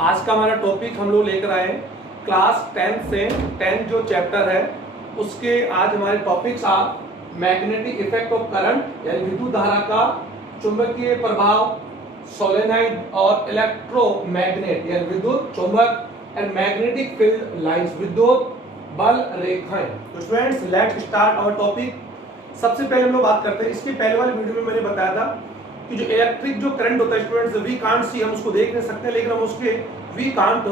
आज का हमारा टॉपिक हम लोग लेकर आए क्लास 10 से 10 जो चैप्टर है उसके आज हमारे टॉपिक्स आप मैग्नेटिक इफेक्ट ऑफ करंट यानी विद्युत धारा का चुंबकीय प्रभाव, सोलेनॉइड और इलेक्ट्रोमैग्नेट यानी विद्युत चुंबक एंड मैग्नेटिक फील्ड लाइंस विद्युत बल रेखाएं। तो students let's start our topic. सबसे पहले हम लोग बात करते हैं, इसके पहले वाले वीडियो में मैंने बताया था कि जो इलेक्ट्रिक जो करंट होता है स्टूडेंट्स वी कांट सी, हम उसको देख नहीं सकते लेकिन हम उसके we can't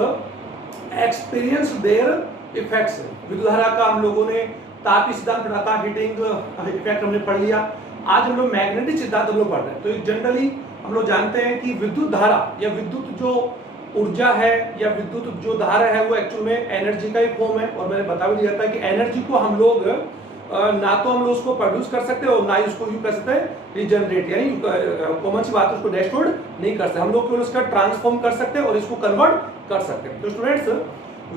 experience their effects. विद्युत धारा का हम लोगों ने तापीय सिद्धांत पढ़ा था, हीटिंग इफेक्ट हमने पढ़ लिया। आज हम लोग मैग्नेटिक सिद्धांत हम लोग पढ़ रहे हैं। तो जनरली हम लोग जानते हैं कि विद्युत धारा या विद्युत जो ऊर्जा है या विद्युत जो धारा है वो एक्चुअल में एनर्जी का ही फॉर्म है। और मैंने बता भी दिया था कि एनर्जी को हम लोग ना तो हम लोग उसको प्रोड्यूस कर सकते हैं और ना ही उसको यूज कर सकते हैं रीजनरेट, यानी कॉमन सी बात है उसको डिस्ट्रॉय नहीं कर सकते। हम लोग केवल उसका ट्रांसफॉर्म कर सकते हैं और इसको कन्वर्ट कर सकते हैं। तो स्टूडेंट्स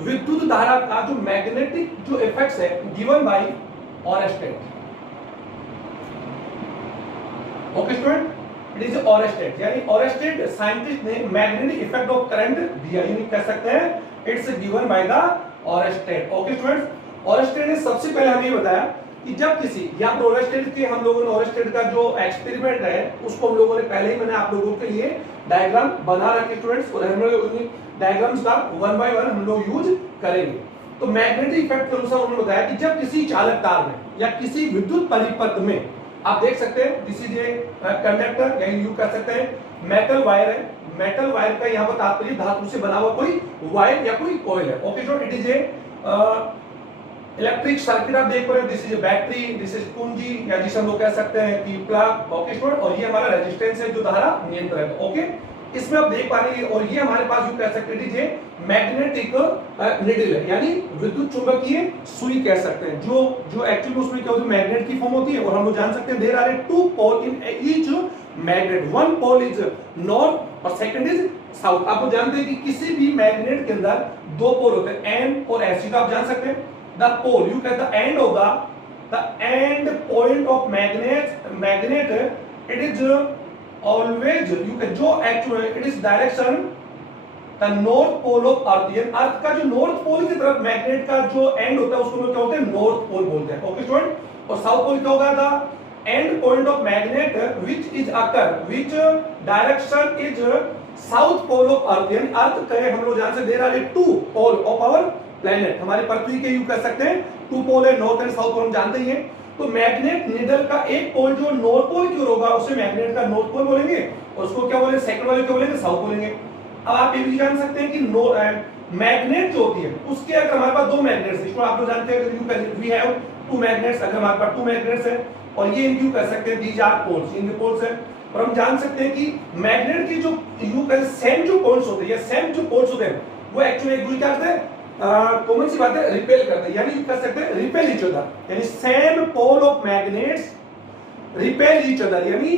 विद्युत धारा का जो मैग्नेटिक जो इफेक्ट्स है given by Oersted. Okay student, it is Oersted यानी ऑरेस्टेड साइंटिस्ट ने मैग्नेटिक इफेक्ट ऑफ करंट दिया, यानी कह सकते हैं it's given by the Oersted. Okay students, Oersted ने सबसे पहले हमें बताया कि जब किसी या ऑरेस्टेड के हम लोगों ने ऑरेस्टेड का जो एक्सपेरिमेंट है उसको हम लोगों ने पहले ही मैंने आप लोगों के लिए डायग्राम बना रखे स्टूडेंट्स, और हम लोग डायग्राम्स का वन बाय वन हम लोग यूज करेंगे। तो मैग्नेटिक इफेक्ट के अनुसार उन्होंने बताया कि जब किसी चालक तार में या किसी विद्युत परिपथ में आप देख सकते हैं दिस इज ए कंडक्टर यानी यू कह सकते हैं मेटल वायर है। मेटल वायर का यहाँ पर तात्पर्य धातु से बना हुआ कोई वायर या कोई कॉइल है। Okay student, it is A electric circuit आप देख रहे हो, this is battery, this is कुंजी या जिसे हम लोग कह सकते हैं कि प्लग। ओके स्टूडेंट, और ये हमारा रेजिस्टेंस है जो धारा नियंत्रण है। ओके, इसमें आप देख पा रहे हैं और ये हमारे पास जो कह सकते हैं ये मैग्नेटिक नीडल है यानी विद्युत चुंबकीय सुई कह सकते हैं, जो एक्चुअली उसमें क्या होती है मैग्नेट की फॉर्म होती है। और हम लोग जान सकते हैं there are two pole in each magnet, one pole is north और सेकंड इज साउथ। आप लोग जानते हैं कि किसी भी मैग्नेट के अंदर दो पोल होते हैं एन और एस, तो आप जान सकते हैं the pole you get the end of the end point of magnet it is always you can जो actually it is direction the north pole of earth, यानी अर्थ का जो नॉर्थ पोल की तरफ मैग्नेट का जो एंड होता है उसको हम क्या बोलते हैं नॉर्थ पोल बोलते हैं। ओके स्टूडेंट, और साउथ पोल क्या होगा the end point of magnet which is occur which direction is south pole of earth, यानी अर्थ का हम लोग जान से there are two pole of our planet, हमारे पृथ्वी के यू कह सकते हैं टू पोल है, नॉर्थ एंड साउथ पोल हम जानते ही हैं। तो मैग्नेट नीडल का एक पोल जो नॉर्थ पोल की ओर होगा उसे मैग्नेट का नॉर्थ पोल बोलेंगे और उसको क्या बोलेंगे सेकंड वाले को बोलेंगे साउथ बोलेंगे। अब आप ये भी जान सकते हैं कि मैग्नेट जो होती है उसके अगर हमारे पास दो मैग्नेट्स हैं, इसको आप लोग जानते हैं you we have two magnets, अगर हमारे पास टू मैग्नेट्स है और ये यू कह सकते हैं दीज आर पोल्स, इनके पोल्स है। और हम जान सकते हैं कि मैग्नेट की जो यू कह सेम जो पोल्स होते हैं या सेम जो पोल्स होते हैं वो एक्चुअली एक दूसरे क्या करते हैं कॉमन सी बात है रिपेल करते हैं, यानी कर सकते हैं रिपेल ईच अदर, यानी same pole of magnets repel each other, यानी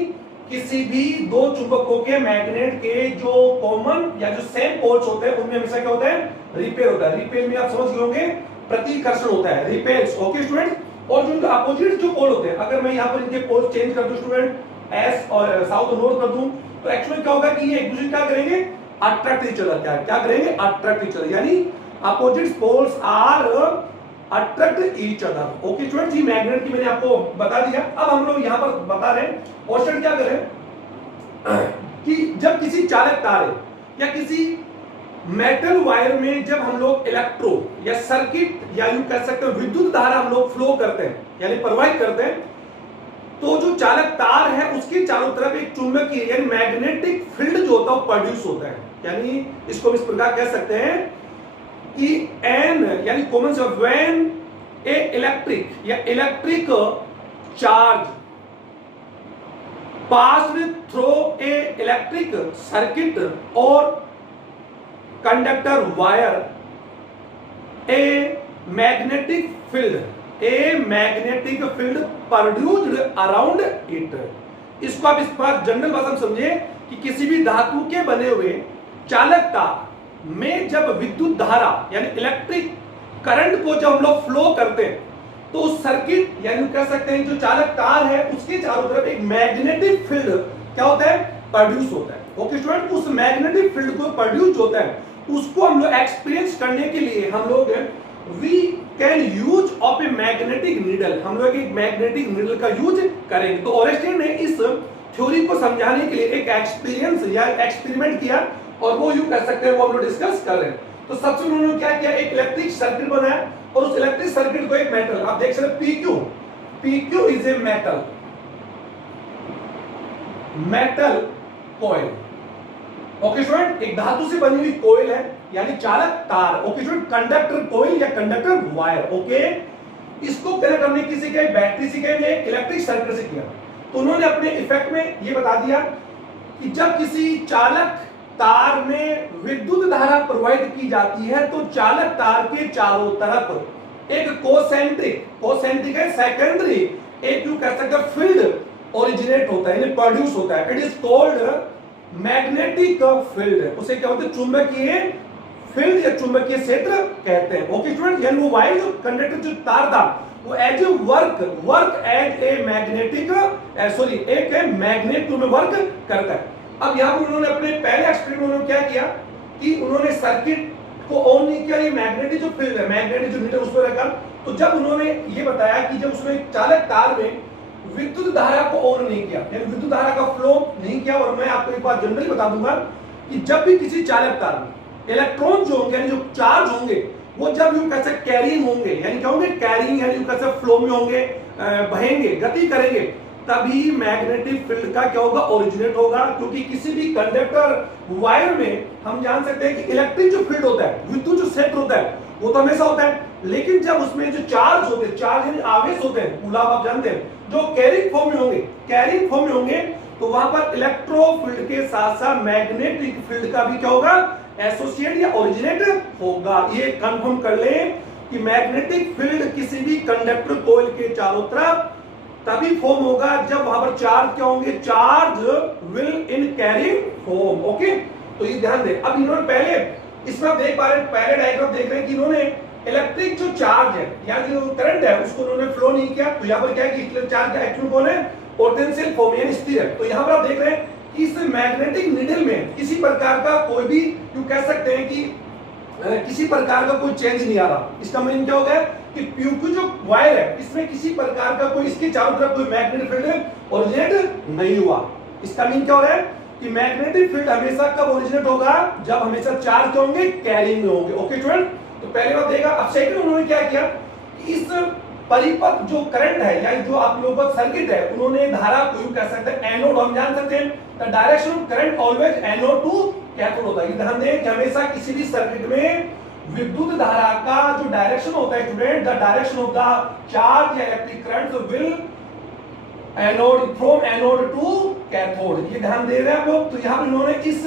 किसी भी दो चुंबकों के मैग्नेट के जो कॉमन या जो सेम पोल्स होते हैं उनमें हमेशा क्या होता है रिपेल होता है। रिपेल में आप समझ गए होंगे प्रतिकर्षण होता है, रिपेल्स। ओके स्टूडेंट, और जो अपोजिट जो पोल होते हैं अगर मैं यहाँ पर इनके पोल्स चेंज कर दूं स्टूडेंट एस और साउथ और नॉर्थ कर दूं तो एक्चुअली क्या होगा कि ये एक दूसरे क्या करेंगे अट्रैक्ट ईच अदर, क्या करेंगे अट्रैक्ट ईच अदर, यानी opposite poles are attract each other। Okay students, ये मैग्नेट की मैंने आपको बता दिया। अब हम लोग यहाँ पर बता रहे हैं क्वेश्चन क्या करें कि जब किसी चालक तार या किसी मेटल वायर में जब हम लोग इलेक्ट्रो या सर्किट या यूं कह सकते हैं विद्युत धारा हम लोग फ्लो करते हैं यानी प्रवाहित करते हैं तो जो चालक तार है उसके चारों तरफ एक चुंबकीय यानी मैग्नेटिक फील्ड जो होता है वो प्रोड्यूस होता है, यानी इसको इस प्रकार कह सकते हैं कि एन यानी कॉमन से व्हेन ए इलेक्ट्रिक या electric charge passed through a electric circuit और conductor wire a magnetic field produced around it. इसको आप इस पर जनरल भाषा में समझिए कि किसी भी धातु के बने हुए चालक तार में जब विद्युत धारा यानी इलेक्ट्रिक करंट को जब हम लोग फ्लो करते हैं तो उस सर्किट यानी कह सकते हैं जो चालक तार है उसके चारों तरफ एक मैग्नेटिक फील्ड क्या होता है प्रोड्यूस होता है। ओके स्टूडेंट, उस मैग्नेटिक फील्ड को प्रोड्यूस होता है उसको हम लोग एक्सपीरियंस करने के लिए हम लोग we can use of a magnetic needle, हम लोग एक मैग्नेटिक नीडल का यूज करेंगे। तो ओरेस्टेड ने इस थ्योरी को समझाने के लिए एक एक्सपीरियंस या एक्सपेरिमेंट किया और वो यूं कर सकते हैं, वो हम लोग डिस्कस कर रहे हैं। तो सबसे उन्होंने क्या किया, एक इलेक्ट्रिक सर्किट बनाया और उस इलेक्ट्रिक सर्किट को एक मेटल, आप देख सकते हैं PQ is a metal coil. Okay student, एक धातु से बनी हुई कॉइल है यानी चालक तार। ओके स्टूडेंट, कंडक्टर कॉइल या कंडक्टर वायर। ओके, इसको कनेक्ट हमने किसी के बैटरी से किया, इलेक्ट्रिक सर्किट से किया। तो उन्होंने अपने इफेक्ट में ये बता दिया कि जब किसी चालक तार में विद्युत धारा प्रवाहित की जाती है तो चालक तार के चारों तरफ एक कोसेंट्रिक है सेकेंडरी, एक यूं कह सकते हैं फील्ड ओरिजिनेट होता है, यानी प्रोड्यूस होता है। It is called magnetic field. उसे क्या होता है, चुंबकीय फील्ड या चुंबकीय क्षेत्र कहते हैं। ओके स्टूडेंट, यानी वो वायर जो कंडक्टर जो तार था वो as a work as a magnetic एक मैग्नेट में वर्क करता है। अब यहां पर उन्होंने अपने पहले एक्सपेरिमेंट में क्या किया कि उन्होंने सर्किट को ऑन नहीं किया, ये मैग्नेटिक जो फील्ड है, मैग्नेटिक जो मीटर उस पर रखा। तो जब उन्होंने ये बताया कि जब उसमें चालक तार में विद्युत धारा को ऑन नहीं किया, यानी विद्युत धारा का फ्लो नहीं किया, और मैं आपको एक बात जनरली बता दूंगा कि जब भी किसी चालक तार में इलेक्ट्रॉन जो होंगे, यानी जो चार्ज होंगे, वो जब यूं कैसे कैरिंग होंगे, यानी क्या होंगे, कैरिंग यानी कैसे फ्लो में होंगे, बहेंगे, गति करेंगे, तभी मैग्नेटिक फील्ड का क्या होगा, ओरिजिनेट होगा। क्योंकि किसी भी कंडक्टर वायर में हम जान सकते हैं कि इलेक्ट्रिक जो फील्ड होता है, विद्युत जो क्षेत्र होता है, वो तो हमेशा होता है, लेकिन जब उसमें जो चार्ज होते हैं, चार्ज यानी आवेश होते हैं, कूलाम आप जानते हैं, जो कैरिंग फॉर्म में होंगे, तो वहां पर इलेक्ट्रोफील्ड के साथ साथ मैग्नेटिक फील्ड का भी क्या होगा, एसोसिएट या ओरिजिनेट होगा। ये कंफर्म कर लें कि मैग्नेटिक फील्ड किसी भी कंडक्टर कॉइल के चारों तरफ तभी फॉर्म होगा जब वहां पर चार्ज क्या होंगे, charge will in carrying form. Okay, तो ये ध्यान दें। अब इन्होंने पहले इसमें आप देख पा रहे हैं, पहले डायग्राम देख रहे हैं कि इन्होंने इलेक्ट्रिक जो चार्ज है या जो करंट है उसको उन्होंने फ्लो नहीं किया। तो यहां पर क्या है कि चार्ज का एक्चुअल कौन है, पोटेंशियल फॉर्म यानी स्थिर है। तो यहां पर आप देख रहे हैं कि इस मैग्नेटिक नीडल में किसी प्रकार का कोई भी, यू कह सकते हैं कि किसी प्रकार का कोई चेंज नहीं आ रहा। इसका मीनिंग क्या हो गया कि PQ जो वायर है इसमें किसी प्रकार का कोई, इसके चारों तरफ कोई मैग्नेटिक फील्ड ओरिजिनेट नहीं हुआ। इसका मीनिंग क्या हो रहा है कि मैग्नेटिक फील्ड हमेशा कब ओरिजिनेट होगा, जब हमेशा चार्ज क्या होंगे, कैरिंग में होंगे। ओके स्टूडेंट, तो पहले बात देखा। अब सेकंड उन्होंने क्या किया कि इस परिपथ जो करंट है या जो आप लोगों का सर्किट है, उन्होंने धारा को यूं कह सकते हैं एनोड, हम जान सकते हैं the direction of current always anode to cathode होता है। ध्यान दें कि हमेशा किसी भी सर्किट में विद्युत धारा का जो डायरेक्शन होता है student, the direction of the charge या electric current will anode from anode to cathode. ये ध्यान दे रहे हैं आप लोग। तो यहां पर इन्होंने इस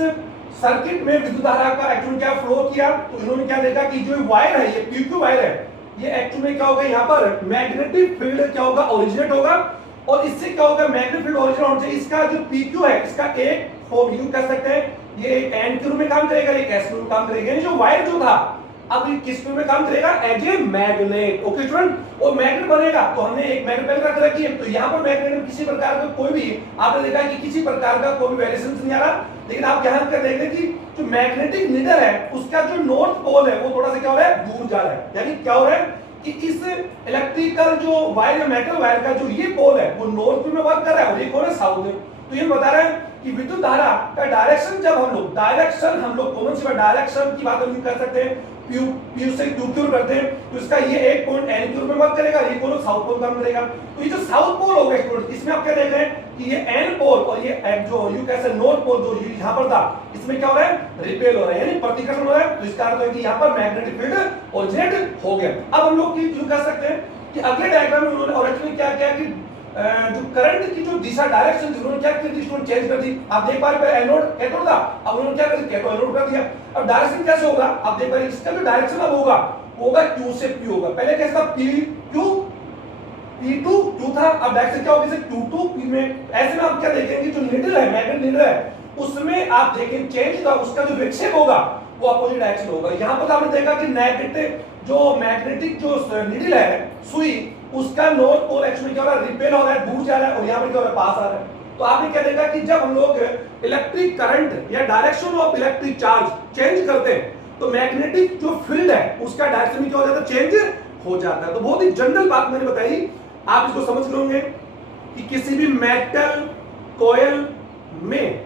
सर्किट में विद्युत धारा का एक्चुअली क्या फ्लो किया, तो इन्होंने क्या देखा कि जो वायर है, ये PQ वायर है, ये एक्चुअली में क्या होगा, यहाँ पर मैग्नेटिक फील्ड क्या होगा, ओरिजिनेट होगा। और इससे क्या होगा, मैग्नेटिक फील्ड ओरिजिनेट होने से इसका जो PQ है, इसका एक फॉर्म यूं कह सकते हैं, ये एक N के रूप में काम करेगा, एक S के रूप में काम करेगा। यानी जो वायर जो था अब ये किस रूप में काम करेगा, as a magnet. Okay student, और मैग्नेट बनेगा तो हमने एक मैग्नेट पहले रख रखी है। तो यहाँ पर मैग्नेट में किसी प्रकार का कोई भी, आपने देखा कि किसी प्रकार का कोई भी वेरिएशन नहीं आ रहा। लेकिन आप यहाँ कर देख रहे कि जो मैग्नेटिक नीडल है उसका जो नॉर्थ पोल है वो थोड़ा सा क्या हो रहा है, दूर जा रहा है। यानी क्या हो रहा है कि इस इलेक्ट्रिकल जो वायर, मेटल वायर का जो ये पोल है वो नॉर्थ में वर्क कर रहा है और ये कौन है, साउथ में। तो ये बता रहा है कि विद्युत धारा का डायरेक्शन, जब हम लोग कॉमन सी डायरेक्शन की बात हम कर सकते हैं, P से Q करते हैं, तो इसका ये एक पॉइंट N में वर्क करेगा, ये कौन साउथ पोल काम करेगा। तो ये जो साउथ पोल होगा स्टूडेंट, इसमें आप क्या देख रहे हैं कि ये N पोल और ये जो यू कैसे नॉर्थ पोल जो यहाँ पर था, इसमें क्या हो रहा है, रिपेल हो रहा है, यानी प्रतिकर्षण हो रहा है। तो इसका अर्थ है कि यहाँ पर मैग्नेटिक फील्ड ओरिजिनेट हो गया। अब हम लोग यू कह सकते हैं कि अगले डायग्राम में उन्होंने और एक्चुअली क्या किया कि जो करंट की जो दिशा डायरेक्शन थी उन्होंने क्या की थी, स्टूडेंट चेंज कर दी। आप देख पा रहे हैं एनोड कैथोड था, अब उन्होंने क्या कर दिया, कैथोड एनोड कर दिया। अब डायरेक्शन कैसे होगा, आप देख पा रहे हैं इसका जो डायरेक्शन अब होगा वो होगा Q से P होगा। पहले कैसा था, P2 Q था, अब डायरेक्शन क्या होगी, Q2 P में। ऐसे में आप क्या देखेंगे, जो नीडल है, मैग्नेट नीडल है, उसमें आप देखें चेंज का उसका जो विक्षेप होगा वो अपोजिट डायरेक्शन होगा। यहाँ पर आपने देखा कि नेगेटिव जो मैग्नेटिक जो नीडल है, सुई, उसका नॉर्थ पोल एक्चुअली क्या हो रहा है, रिपेल हो रहा है, दूर जा रहा है, और यहाँ पर क्या हो रहा है, पास आ रहा है। तो आपने क्या देखा कि जब हम लोग इलेक्ट्रिक करंट या direction of electric charge change करते हैं तो मैग्नेटिक जो फील्ड है उसका डायरेक्शन क्या हो जाता है, चेंज हो जाता है। तो बहुत ही जनरल बात मैंने बताई, आप इसको समझ लोगे कि किसी भी मेटल कॉइल में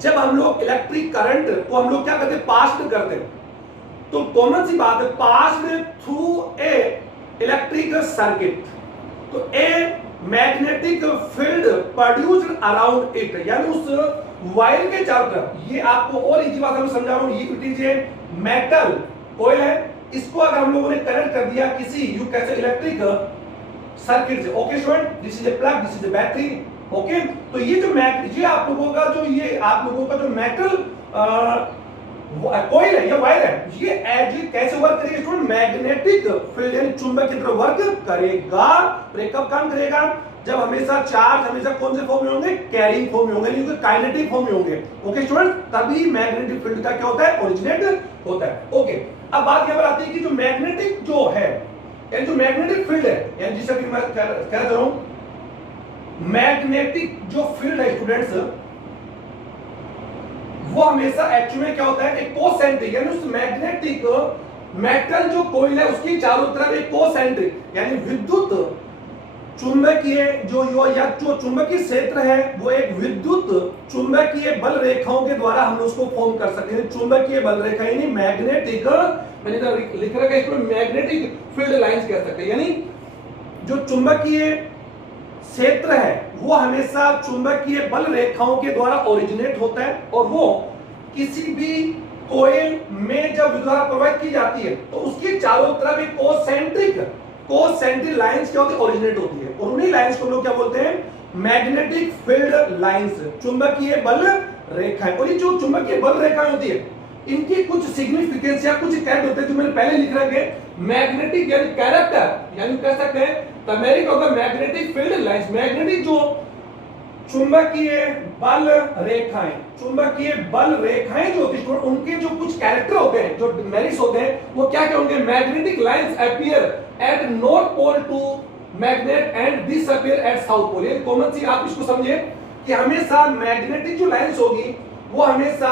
जब हम लोग इलेक्ट्रिक करंट को हम लोग क्या करते हैं, पास करते हैं, तो कॉमन सी बात है, pass through a electric circuit, तो a magnetic field produced around it, यानी उस वायर के चारों तरफ, ये आपको और इजी भाषा में समझा रहा हूं, ये it is a metal coil है, इसको अगर हम लोगों ने कनेक्ट कर दिया किसी यू कैसे इलेक्ट्रिक सर्किट से, okay student, this is a plug, this is a battery, okay. तो ये जो ये आप लोगों का जो ये आप लोगों का जो मेटल कॉइल है या वायर है, ये कैसे वर्क करेगा स्टूडेंट, मैग्नेटिक फील्ड यानी चुंबक की तरह वर्क करेगा। ब्रेकअप काम करेगा जब हमेशा चार्ज हमेशा कौन से फॉर्म में होंगे, कैरिंग फॉर्म में होंगे, नहीं तो काइनेटिक फॉर्म में होंगे, ओके स्टूडेंट, तभी मैग्नेटिक फील्ड का क्या होता है, ओरिजिनेट होता है, ओके। अब बात यहां पर आती है कि जो मैग्नेटिक जो है यानी जो मैग्नेटिक फील्ड है, यानी जिसे मैं कह रहा हूं मैग्नेटिक जो फील्ड है स्टूडेंट्स, वो हमेशा एक्चुअली में क्या होता है, एक कोसेंट्रिक, यानी उस मैग्नेटिक मेटल जो कॉइल है उसकी चारों तरफ एक कोसेंट्रिक यानी विद्युत चुंबकीय जो चुंबकीय क्षेत्र है वो एक विद्युत चुंबकीय बल रेखाओं के द्वारा हम उसको फॉर्म कर सकते हैं। चुंबकीय बल रेखा यानी मैग्नेटिक, मैंने लिख रखा है इसमें मैग्नेटिक फील्ड लाइंस कह सकते हैं, यानी जो चुंबकीय क्षेत्र है वो हमेशा चुंबकीय बल रेखाओं के द्वारा ओरिजिनेट होता है, और वो किसी भी कॉइल में जब विद्युत धारा प्रवाहित की जाती है तो उसके चारों तरफ एक कोसेंट्रिक लाइंस क्या होती है, ओरिजिनेट होती है, और उन्हीं लाइंस को हम लोग क्या बोलते हैं, मैग्नेटिक फील्ड लाइंस, चुंबकीय बल रेखाएं। और ये जो चुंबकीय बल रेखाएं होती है इनकी कुछ सिग्निफिकेंस या कुछ कैरेक्टर होते हैं जो मैंने पहले लिख रखे, मैग्नेटिक यानी कैरेक्टर, यानी कह सकते हैं तमेरिक of the magnetic field lines, magnetic जो चुंबकीय बल रेखाएं, चुंबकीय बल रेखाएं जो होती है उनके जो कुछ कैरेक्टर होते हैं, जो मेरिट्स होते हैं, वो क्या क्या होंगे, magnetic lines appear at north pole to magnet and disappear at south pole. ये कॉमन सी आप इसको समझिए कि हमेशा मैग्नेटिक जो लाइंस होगी वो हमेशा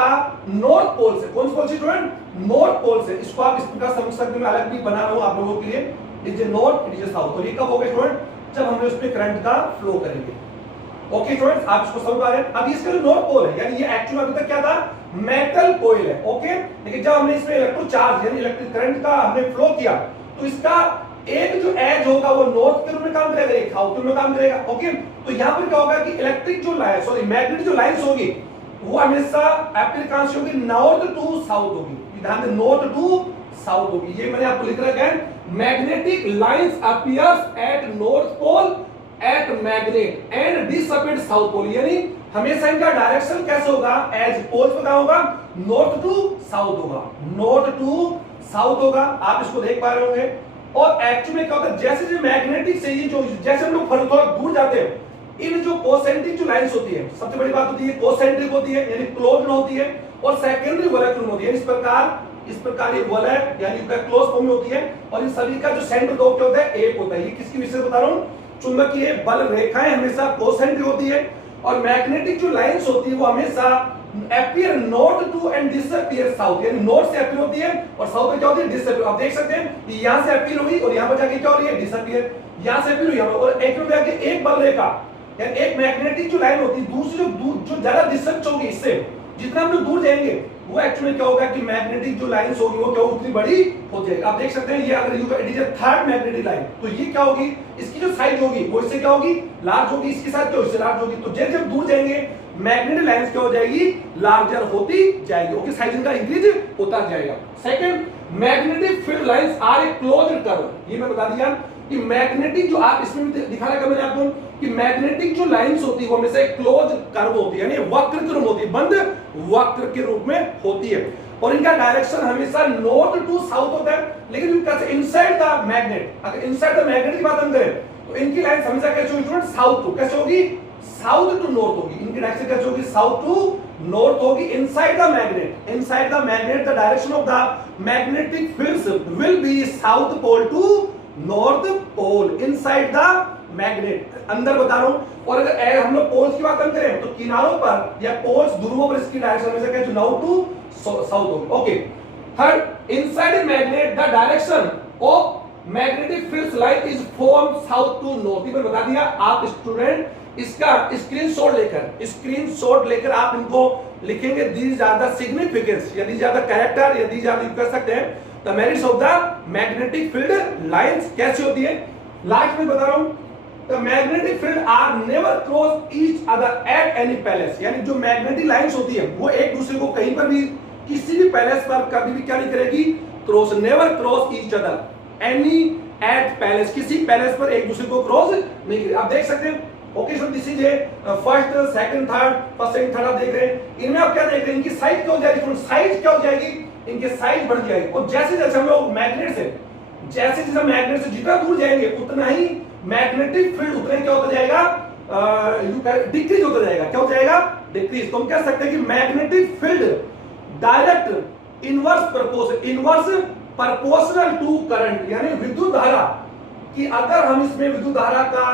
नॉर्थ पोल से, कौन सा पोल से स्टूडेंट, नॉर्थ पोल से, इसको आप इस प्रकार समझ सकते हैं, मैं अलग भी बना रहा हूं आप लोगों के लिए, it is north it is south. और ये कब होगा स्टूडेंट, जब हम उस पे करंट का फ्लो करेंगे, ओके स्टूडेंट्स, आप इसको समझ पा रहे हैं। अब इसका जो नॉर्थ पोल है यानी ये एक्चुअली अभी तक क्या था, मेटल कॉइल है, ओके, लेकिन जब हमने इसमें इलेक्ट्रिक चार्ज यानी इलेक्ट्रिक करंट का हमने फ्लो किया तो इसका एक जो एज होगा वो नॉर्थ के रूप में काम करेगा, एक साउथ में काम करेगा, ओके। तो यहां पर क्या होगा कि इलेक्ट्रिक जो लाइन मैग्नेटिक जो लाइंस होगी वो हमेशा एप्लीकेशन से होगी नॉर्थ टू साउथ होगी, ध्यान दें नॉर्थ टू साउथ होगी, ये मैंने आपको लिख रखा है, magnetic lines appears at north pole at magnet and disappear south pole, यानी हमेशा इनका डायरेक्शन कैसे होगा, एज पोल्स पे क्या होगा, नॉर्थ टू साउथ होगा, नॉर्थ टू साउथ होगा, आप इसको देख पा रहे होंगे। और एक्चुअली क्या होता है, जैसे जो मैग्नेटिक से ये जो जैसे हम लोग थोड़ा दूर जाते हैं, इन जो कोसेंट्रिक जो लाइंस होती है, सबसे बड़ी बात होती है कोसेंट्रिक होती है यानी क्लोज्ड होती है, और सेकेंडरी वलय होती है, इस प्रकार ये वलय यानी क्लोज फॉर्म में होती है, और इन सभी का जो सेंटर दो क्या होता है, एक होता है। ये किसकी विषय बता रहा हूं, चुंबकीय बल रेखाएं हमेशा कोसेंट्रिक होती है, और मैग्नेटिक जो लाइंस होती है वो हमेशा appear north to and disappear south, यानी नॉर्थ से अपीयर होती है और साउथ में क्या होती है, डिसअपीयर। आप देख सकते हैं यहां से अपीयर हुई और यहां पर जाके क्या हो रही है, डिसअपीयर, यहां से अपीयर हुई और एक में जाके एक बल रेखा यानी एक मैग्नेटिक जो लाइन होती है दूसरी जो ज्यादा डिस्टेंस होगी, इससे जितना हम लोग दूर जाएंगे वो एक्चुअली क्या होगा कि मैग्नेटिक जो लाइंस होगी वो क्या उतनी बड़ी हो जाएगी। आप देख सकते हैं ये अगर it is third magnetic line, तो ये क्या होगी, इसकी जो साइज होगी वो इससे क्या होगी, लार्ज होगी, इसकी साइज क्या इससे लार्ज होगी, तो जैसे जब दूर जाएंगे मैग्नेटिक लाइंस क्या हो जाएगी, लार्जर होती जाएगी, ओके, साइज इनका इंक्रीज होता जाएगा। Second, magnetic field lines are a closed curve, ये मैं बता दिया कि मैग्नेटिक जो आप इसमें भी दिखा रखा मैंने आपको कि मैग्नेटिक जो लाइंस होती है वो हमेशा एक क्लोज कर्व होती है, यानी वक्र के रूप होती है, बंद वक्र के रूप में होती है, और इनका डायरेक्शन हमेशा नॉर्थ टू साउथ होता है। लेकिन इनका इनसाइड द मैग्नेट, अगर इनसाइड द मैग्नेट की बात हम करें तो इनकी लाइन हमेशा कैसे होगी स्टूडेंट, साउथ टू, कैसे होगी, साउथ टू नॉर्थ होगी, इनकी डायरेक्शन कैसे होगी, साउथ टू नॉर्थ होगी। Inside the magnet the direction of the magnetic fields will be south pole to north pole inside the magnet, अंदर बता रहा हूं। और अगर हम लोग पोल्स की बात करें तो किनारों पर या पोल्स ध्रुवों पर इसकी डायरेक्शन हमेशा क्या, नॉर्थ टू साउथ होगी, okay. Third, inside a magnet the direction of magnetic field line is from south to north. ये बता दिया। आप स्टूडेंट इसका स्क्रीनशॉट लेकर आप इनको लिखेंगे दीज आर द सिग्निफिकेंस या दीज आर द कैरेक्टर या दीज आर, यू कह सकते हैं the merits of the magnetic field lines कैसे होती है। लास्ट में बता रहा हूं, the magnetic field are never cross each other at any place. यानी जो मैग्नेटिक लाइंस होती है वो एक दूसरे को कहीं पर भी किसी भी पैलेस पर कभी भी क्या नहीं करेगी, cross, never cross each other any at palace, किसी पैलेस पर एक दूसरे को क्रॉस नहीं करेगी। आप देख सकते हैं। Okay so this is first second third, first second third आप देख रहे हैं। इनमें आप क्या देख रहे हैं, इनकी साइज क्या हो जाएगी, साइज क्या हो जाएगी, इनकी साइज बढ़ जाएगी। और जैसे जैसे हम लोग मैग्नेट से जितना दूर जाएंगे उतना ही मैग्नेटिक फील्ड उतना क्या होता जाएगा, डिक्रीज होता जाएगा। क्या हो जाएगा, डिक्रीज। तो हम कह सकते हैं कि magnetic field direct inverse proportional to current, यानी विद्युत धारा कि अगर हम इसमें विद्युत धारा का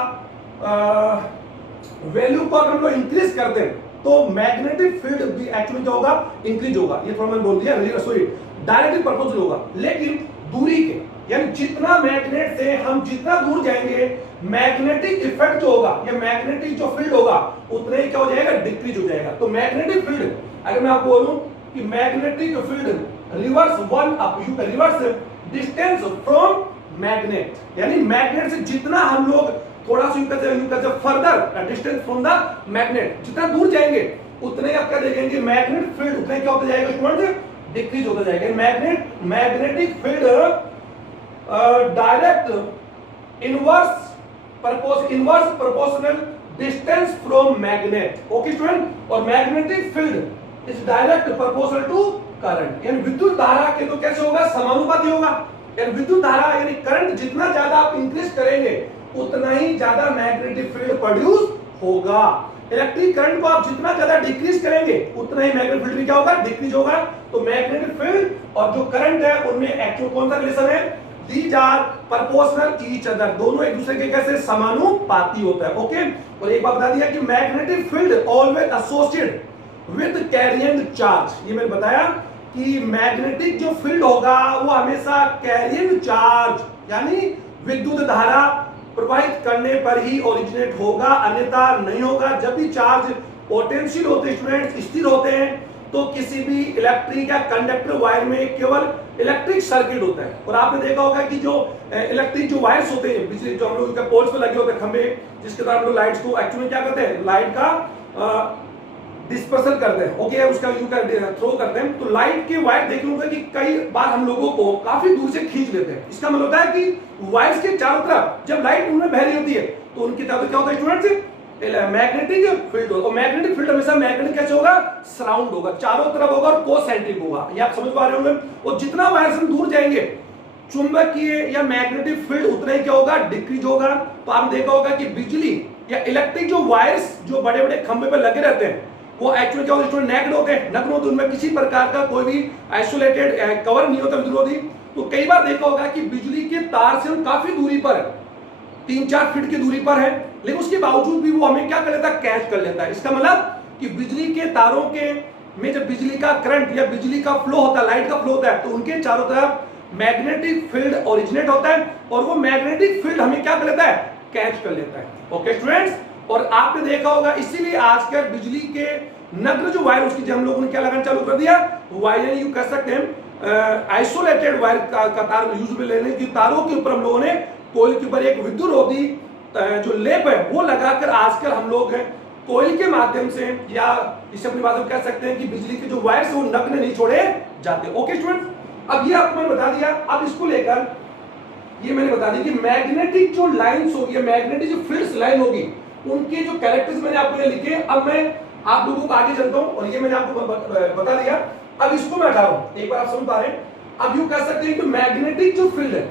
वैल्यू को हम लोग इंक्रीज कर दें तो मैग्नेटिक फील्ड भी एक्चुअली क्या होगा, इंक्रीज होगा। ये थोड़ा मैंने बोल दिया, सॉरी डायरेक्टली प्रोपोर्शनल होगा। लेकिन दूरी के, यानी जितना मैग्नेट से हम जितना दूर जाएंगे मैग्नेटिक इफेक्ट जो होगा या मैग्नेटिक जो फील्ड होगा उतना ही क्या हो जाएगा, डिक्रीज हो जाएगा। तो मैग्नेटिक फील्ड, अगर मैं आपको बोलूं कि magnetic field reverse one up, you reverse distance from magnet, यानी मैग्नेट से जितना हम लोग थोड़ा सा you further distance from the magnet, जितना दूर जाएंगे उतने ही आप क्या देखेंगे, मैग्नेट फील्ड उतना क्या होता जाएगा स्टूडेंट, डिक्रीज होता जाएगा। Magnetic field direct inverse proportional distance from magnet. Okay student. और magnetic field is direct proportional to current, यानी विद्युत धारा के तो कैसे होगा, समानुपाती होगा। यानी विद्युत धारा यानी करंट जितना ज्यादा आप इंक्रीज करेंगे उतना ही ज्यादा मैग्नेटिक फील्ड प्रोड्यूस होगा। इलेक्ट्रिक करंट को आप जितना ज्यादा डिक्रीज करेंगे उतना ही मैग्नेटिक फील्ड भी क्या होगा, डिक्रीज होगा। तो मैग्नेटिक फील्ड और जो करंट है उनमें एक्चुअल कौन सा रिलेशन है, these are proportional each other, दोनों एक दूसरे के कैसे समानुपाती होता है। ओके। और एक बात बता दिया कि magnetic field always associated with carrying charge. ये मैंने बताया कि मैग्नेटिक जो फील्ड होगा वो हमेशा कैरियंग चार्ज यानी विद्युत धारा प्रवाहित करने पर ही ओरिजिनेट होगा, अन्यथा नहीं होगा। जब भी चार्ज पोटेंशियल होते हैं स्टूडेंट, स्थिर होते हैं, तो किसी भी इलेक्ट्रिक या कंडक्टर वायर में केवल इलेक्ट्रिक सर्किट होता है। और आपने देखा होगा कि जो इलेक्ट्रिक जो वायर्स होते हैं, बिजली जो हम लोग पोल्स पे लगे होते हैं, खंभे, जिसके द्वारा हम लोग लाइट्स को एक्चुअली क्या करते हैं, लाइट का डिस्पर्सल करते हैं। ओके, उसका यू थ्रो करते हैं। तो लाइट के वायर देखे होंगे कि कई बार हम लोगों को काफी दूर से खींच लेते हैं। इसका मतलब होता है कि वायर्स के चारों तरफ जब लाइट उनमें बह रही होती है तो उनके चारों क्या होता है स्टूडेंट्स, मैग्नेटिक फील्ड होगा। और मैग्नेटिक फील्ड हमेशा मैग्नेटिक कैसे होगा, सराउंड होगा, चारों तरफ होगा और कोसेंट्रिक होगा। ये आप समझ पा रहे होंगे। और जितना वायर से दूर जाएंगे चुंबकीय या मैग्नेटिक फील्ड उतना ही क्या होगा, डिक्रीज होगा। तो आपने देखा होगा कि बिजली या इलेक्ट्रिक जो वायर्स जो बड़े बड़े खंभे पर लगे रहते हैं वो एक्चुअली क्या होते हैं, नेक्ड होते हैं। नग्न होते, उनमें किसी प्रकार का कोई भी आइसोलेटेड कवर नहीं होता विद्युत। तो कई बार देखा होगा कि बिजली के तार से हम काफी दूरी पर 3-4 फीट की दूरी पर है, लेकिन उसके बावजूद भी वो हमें क्या कर लेता है, कैच कर लेता है। इसका मतलब कि बिजली के तारों के में जब बिजली का करंट या बिजली का फ्लो होता है, लाइट का फ्लो होता है, तो उनके चारों तरफ मैग्नेटिक फील्ड ओरिजिनेट होता है और वो मैग्नेटिक फील्ड हमें क्या कर लेता है, कैच कर लेता है। Okay students. और आपने देखा होगा इसीलिए आजकल बिजली के नग्न जो वायर उसकी हम लोगों ने क्या लगाना चालू कर दिया, वायर यू कह सकते हैं आइसोलेटेड वायर का तार यूज में लेने की, तारों के ऊपर हम लोगों ने कोयल के ऊपर एक विद्युत रोधी जो लेप है वो लगाकर आजकल हम लोग कोयल के माध्यम से या इसे अपनी बात में कह सकते हैं कि बिजली के जो वायर से वो नग्न नहीं छोड़े जाते। Okay student. अब ये आपको मैंने बता दिया। अब इसको लेकर ये मैंने बता दी कि मैग्नेटिक जो लाइंस होगी, मैग्नेटिक जो फील्ड्स लाइन होगी, उनके जो कैरेक्टर्स मैंने आपको लिखे। अब मैं आप लोगों को आगे चलता हूं और ये मैंने आपको बता दिया। अब इसको मैं हटा रहा हूं, एक बार आप समझ पा रहे हैं। अब यू कह सकते हैं कि मैग्नेटिक जो फील्ड है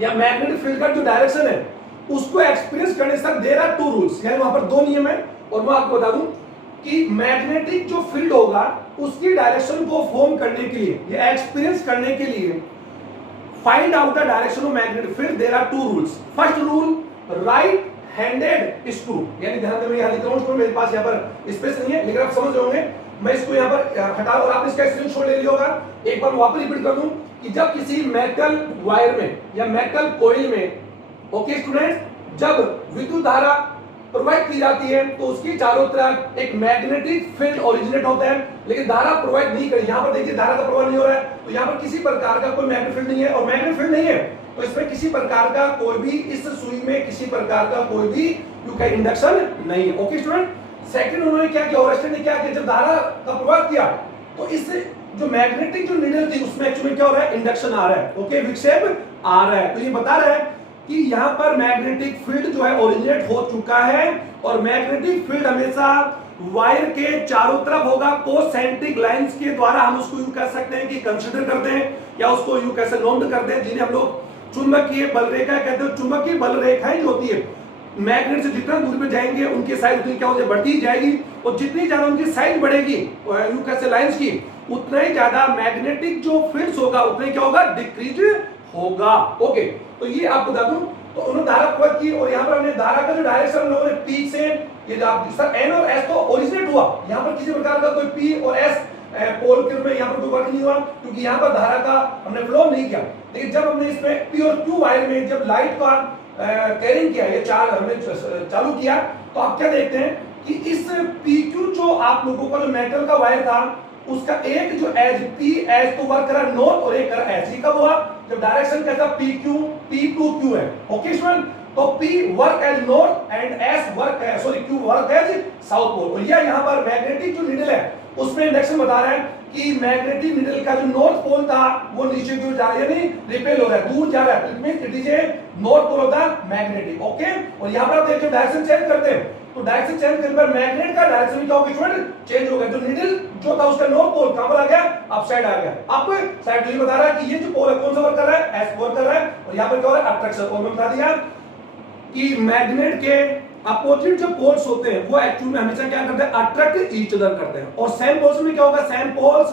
या मैग्नेटिक फील्ड का जो डायरेक्शन है उसको एक्सपीरियंस करने से देयर आर 2 रूल्स, यानी वहां पर 2 नियम है। और मैं आपको बता दूं कि मैग्नेटिक जो फील्ड होगा उसकी डायरेक्शन को फॉर्म करने के लिए या एक्सपीरियंस करने के लिए find out the direction of magnetic field, there are 2 rules. First rule, right handed screw, यानी ध्यान दें मैं यहां लिख रहा हूं, मेरे पास यहां पर स्पेस नहीं है लेकिन आप समझ रहे होंगे। मैं इसको यहाँ पर हटा, और आपने इसका स्क्रीनशॉट ले लिया होगा। एक बार वापस रिपीट कर दूं कि जब किसी मेटल वायर में या मेटल कॉइल में, ओके स्टूडेंट, जब विद्युत धारा प्रोवाइड की जाती है तो उसकी चारों तरफ एक मैग्नेटिक फील्ड ओरिजिनेट होता है, लेकिन धारा प्रोवाइड नहीं करी। यहाँ पर देखिए धारा का प्रवाह नहीं हो रहा है, तो यहाँ पर किसी प्रकार का कोई मैग्नेटिक फील्ड नहीं है, और मैग्नेटिक फील्ड नहीं है तो इसमें किसी प्रकार का कोई भी, इस सुई में किसी प्रकार का कोई भी यू कैन इंडक्शन नहीं है। ओके स्टूडेंट, सेकंड उन्होंने क्या किया, ओरेस्टेड ने क्या किया, जब धारा का प्रवाह किया तो इस जो मैग्नेटिक जो नीडल थी उसमें एक्चुअली क्या हो रहा है, इंडक्शन आ रहा है, ओके, विक्षेप आ रहा है। तो ये बता रहा है कि यहाँ पर मैग्नेटिक फील्ड जो है ओरिजिनेट हो चुका है, और मैग्नेटिक फील्ड हमेशा वायर के चारों तरफ होगा। कोसेंट्रिक लाइंस के द्वारा हम उसको यूं कह सकते हैं कि कंसीडर करते हैं, या उसको यूं कैसे नोट करते हैं, जिन्हें हम लोग चुंबकीय बल रेखा कहते हैं। चुंबकीय बल रेखाएं जो होती है मैग्नेट से जितना दूर पे जाएंगे उनकी साइज उतनी क्या होती है, बढ़ती जाएगी, और जितनी ज्यादा उनकी साइज बढ़ेगी यूं कैसे लाइंस की, उतना ही ज्यादा मैग्नेटिक जो फील्ड्स होगा उतना क्या होगा, डिक्रीज होगा। ओके, तो ये आपको बता दूं, तो उन्होंने धारा प्रवाह की, और यहाँ पर हमने धारा का जो डायरेक्शन हम लोगों ने पी से, ये जो आप सर एन और एस तो ओरिजिनेट हुआ, यहाँ पर किसी प्रकार का कोई पी और एस पोल के रूप में यहाँ पर कोई वर्क नहीं हुआ, क्योंकि यहाँ पर धारा का हमने फ्लो नहीं किया। लेकिन जब हमने इसमें पी और क्यू वायर में जब लाइट का कैरिंग किया, ये चार हमने चालू किया, तो आप क्या देखते हैं कि इस पी क्यू जो आप लोगों का जो मेटल का वायर था उसका एक जो एज पी एज तो वर्क करा नॉर्थ और एक करा एज, कब हुआ, जब डायरेक्शन कैसा P Q P to Q है। ओके स्टूडेंट, तो P work as north and S work है, sorry Q work as south pole. और यह यहाँ पर मैग्नेटिक जो नीडल है उसमें इंडक्शन बता रहा है कि मैग्नेटिक नीडल का जो नॉर्थ पोल था वो नीचे की ओर जा रहा है, यानी रिपेल हो रहा है, दूर जा रहा है। It means it is a north pole of the magnetic. Okay, और यहाँ पर आप देखिए डायरेक्शन चेंज करते हैं, तो डायरेक्शन चेंज करने पर मैग्नेट का डायरेक्शन क्या होगा स्टूडेंट, चेंज हो गया। जो नीडल जो था उसका नॉर्थ पोल कहां पर आ गया, अप साइड आ गया। अप साइड ये बता रहा है कि ये जो पोल है कौन सा वर्क कर रहा है, एस वर्क कर रहा है, और यहाँ पर क्या हो रहा है, अट्रैक्शन। और मैं बता दिया कि मैग्नेट के अपोजिट जो पोल्स होते हैं वो एक्चुअली में हमेशा क्या करते हैं, अट्रैक्ट ईच अदर करते हैं, और सेम पोल्स में क्या होगा, same poles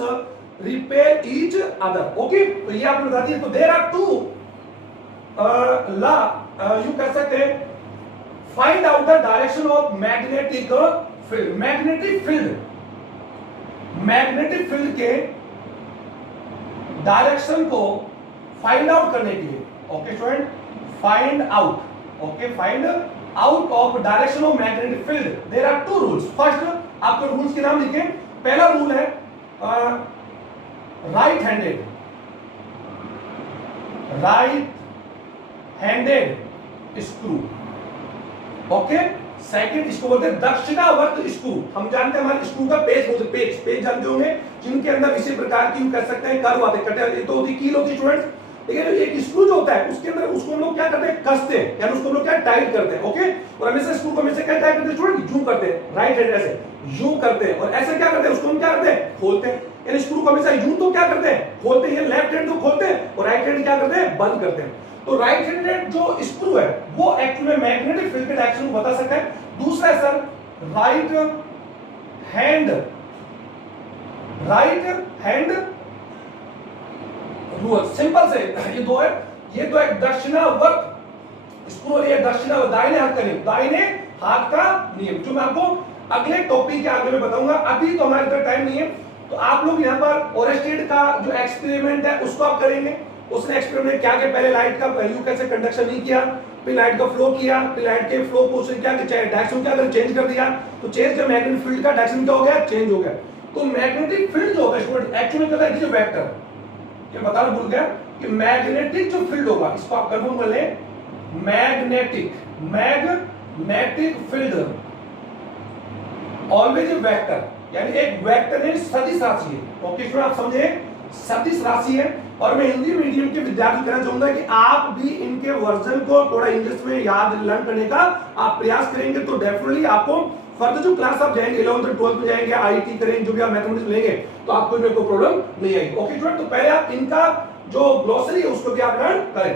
repel each other. Okay, तो ये आपने बता दिया। तो there are two law, you कह सकते हैं, find out the direction of magnetic field. Magnetic field के डायरेक्शन को फाइंड आउट करने के लिए, okay student, find out, okay, find out of direction of magnetic field there are two rules. First, आपको rules के नाम लिखें। पहला रूल है right handed screw. Okay, second इसको बोलते हैं दक्षिणावर्त स्क्रू। हम जानते हैं हमारे स्क्रू का पेज जानते होंगे, जिनके अंदर इसी प्रकार की कह सकते हैं कर्व आते, कटे तो होती कील होती स्टूडेंट्स। लेकिन एक स्क्रू जो होता है उसके अंदर उसको हम लोग क्या करते हैं, कसते हैं, यानी उसको हम लोग क्या टाइट करते हैं। ओके, और हमेशा स्क्रू को हमेशा क्या टाइट करते हैं स्टूडेंट, यूं करते हैं, राइट हैंड ऐसे यूं करते हैं, और ऐसे क्या करते हैं, उसको हम क्या करते हैं, खोलते हैं। यानी स्क्रू को हमेशा यूं तो क्या करते हैं, खोलते हैं, लेफ्ट हैंड तो खोलते हैं, और राइट हैंड क्या करते हैं, बंद करते हैं। तो राइट हैंडेड जो स्क्रू है वो एक्चुअली मैग्नेटिक फील्ड के डायरेक्शन को बता सकता है। दूसरा है sir right hand rule. Simple से ये दो है, ये तो एक दक्षिणावर्त स्क्रू और ये दक्षिणावर्त दाहिने हाथ का नियम, दाहिने हाथ का नियम, जो मैं आपको अगले टॉपिक के आगे में बताऊंगा। अभी तो हमारे पास टाइम नहीं है, तो आप लोग यहाँ पर ओरेस्टेड का जो एक्सपेरिमेंट है उसको आप करेंगे। उसने एक्सपेरिमेंट क्या किया, पहले लाइट का वैल्यू कैसे कंडक्शन नहीं किया, फिर लाइट का फ्लो किया, फिर लाइट के फ्लो को उसने क्या डायरेक्शन क्या कर चेंज कर दिया, तो चेंज कर मैग्नेटिक फील्ड का डायरेक्शन क्या हो गया, चेंज हो गया। तो मैग्नेटिक फील्ड जो होता है स्टूडेंट एक्चुअली कहता है कि जो वेक्टर, ये बताना भूल गया कि मैग्नेटिक जो फील्ड होगा, इसको आप कंफर्म कर लें, मैग्नेटिक फील्ड ऑलवेज वेक्टर, यानी एक वेक्टर है, सदिश राशि है। ओके स्टूडेंट, आप समझे, सदिश राशि है। और मैं हिंदी मीडियम के विद्यार्थी कहना चाहूंगा कि आप भी इनके वर्जन को थोड़ा इंग्लिश में याद लर्न करने का आप प्रयास करेंगे तो डेफिनेटली आपको फर्दर जो क्लास आप जाएंगे 11th और 12th में जाएंगे, आईटी करेंगे, जो भी आप मैथमेटिक्स लेंगे, तो आपको इनमें कोई प्रॉब्लम नहीं आएगी। ओके स्टूडेंट, तो पहले आप इनका जो ग्लोसरी है उसको भी आप लर्न करें।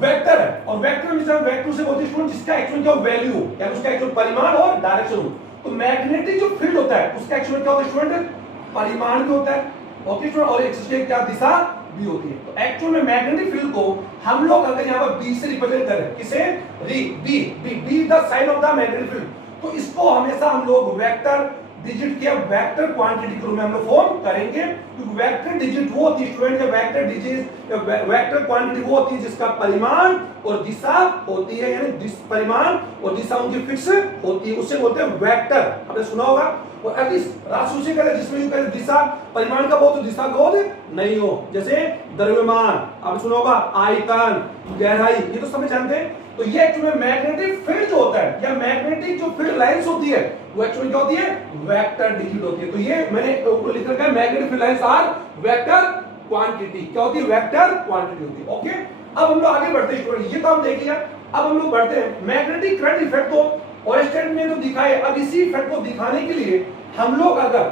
वेक्टर है, और वेक्टर में वेक्टर से बोलते हैं स्टूडेंट जिसका एक्चुअल क्या वैल्यू हो, यानी उसका एक्चुअल परिमाण और डायरेक्शन हो। तो मैग्नेटिक जो फील्ड होता है उसका एक्चुअल क्या होता है स्टूडेंट, परिमाण भी होता है। ओके स्टूडेंट, और एक क्या दिशा भी होती है। तो एक्चुअल में मैग्नेटिक फील्ड को हम लोग अगर यहाँ पर बी से रिप्रेजेंट करें, किसे, B the sign of the magnetic field, तो इसको हमेशा हम लोग वेक्टर डिजिट के वेक्टर क्वांटिटी के रूप में हम लोग फॉर्म करेंगे, क्योंकि वेक्टर डिजिट वो होती है स्टूडेंट, या वेक्टर डिजिट या वेक्टर क्वांटिटी वो होती है जिसका परिमाण और दिशा होती है, यानी परिमाण और दिशा उनकी फिक्स होती है, उसे बोलते हैं वेक्टर। आपने सुना होगा। और अति राशि उसे कहते हैं जिसमें यूं कहते दिशा परिमाण का बहुत दिशा का बहुत नहीं हो, जैसे द्रव्यमान आपने सुना होगा, आयतन, गहराई, ये तो सब जानते हैं। तो ये एक्चुअली मैग्नेटिक फील्ड जो होता है या मैग्नेटिक जो फील्ड लाइंस होती है वो एक्चुअली क्या होती है, वेक्टर डिजिट होती है। तो ये मैंने ऊपर लिख रखा है, magnetic field lines are vector quantity. क्या होती है, वेक्टर क्वांटिटी होती है। ओके, अब हम लोग आगे बढ़ते हैं स्टूडेंट, ये तो हम देख लिया। अब हम लोग बढ़ते हैं मैग्नेटिक करंट इफेक्ट को ओरेस्टेड में तो दिखाए। अब इसी इफेक्ट को दिखाने के लिए हम लोग अगर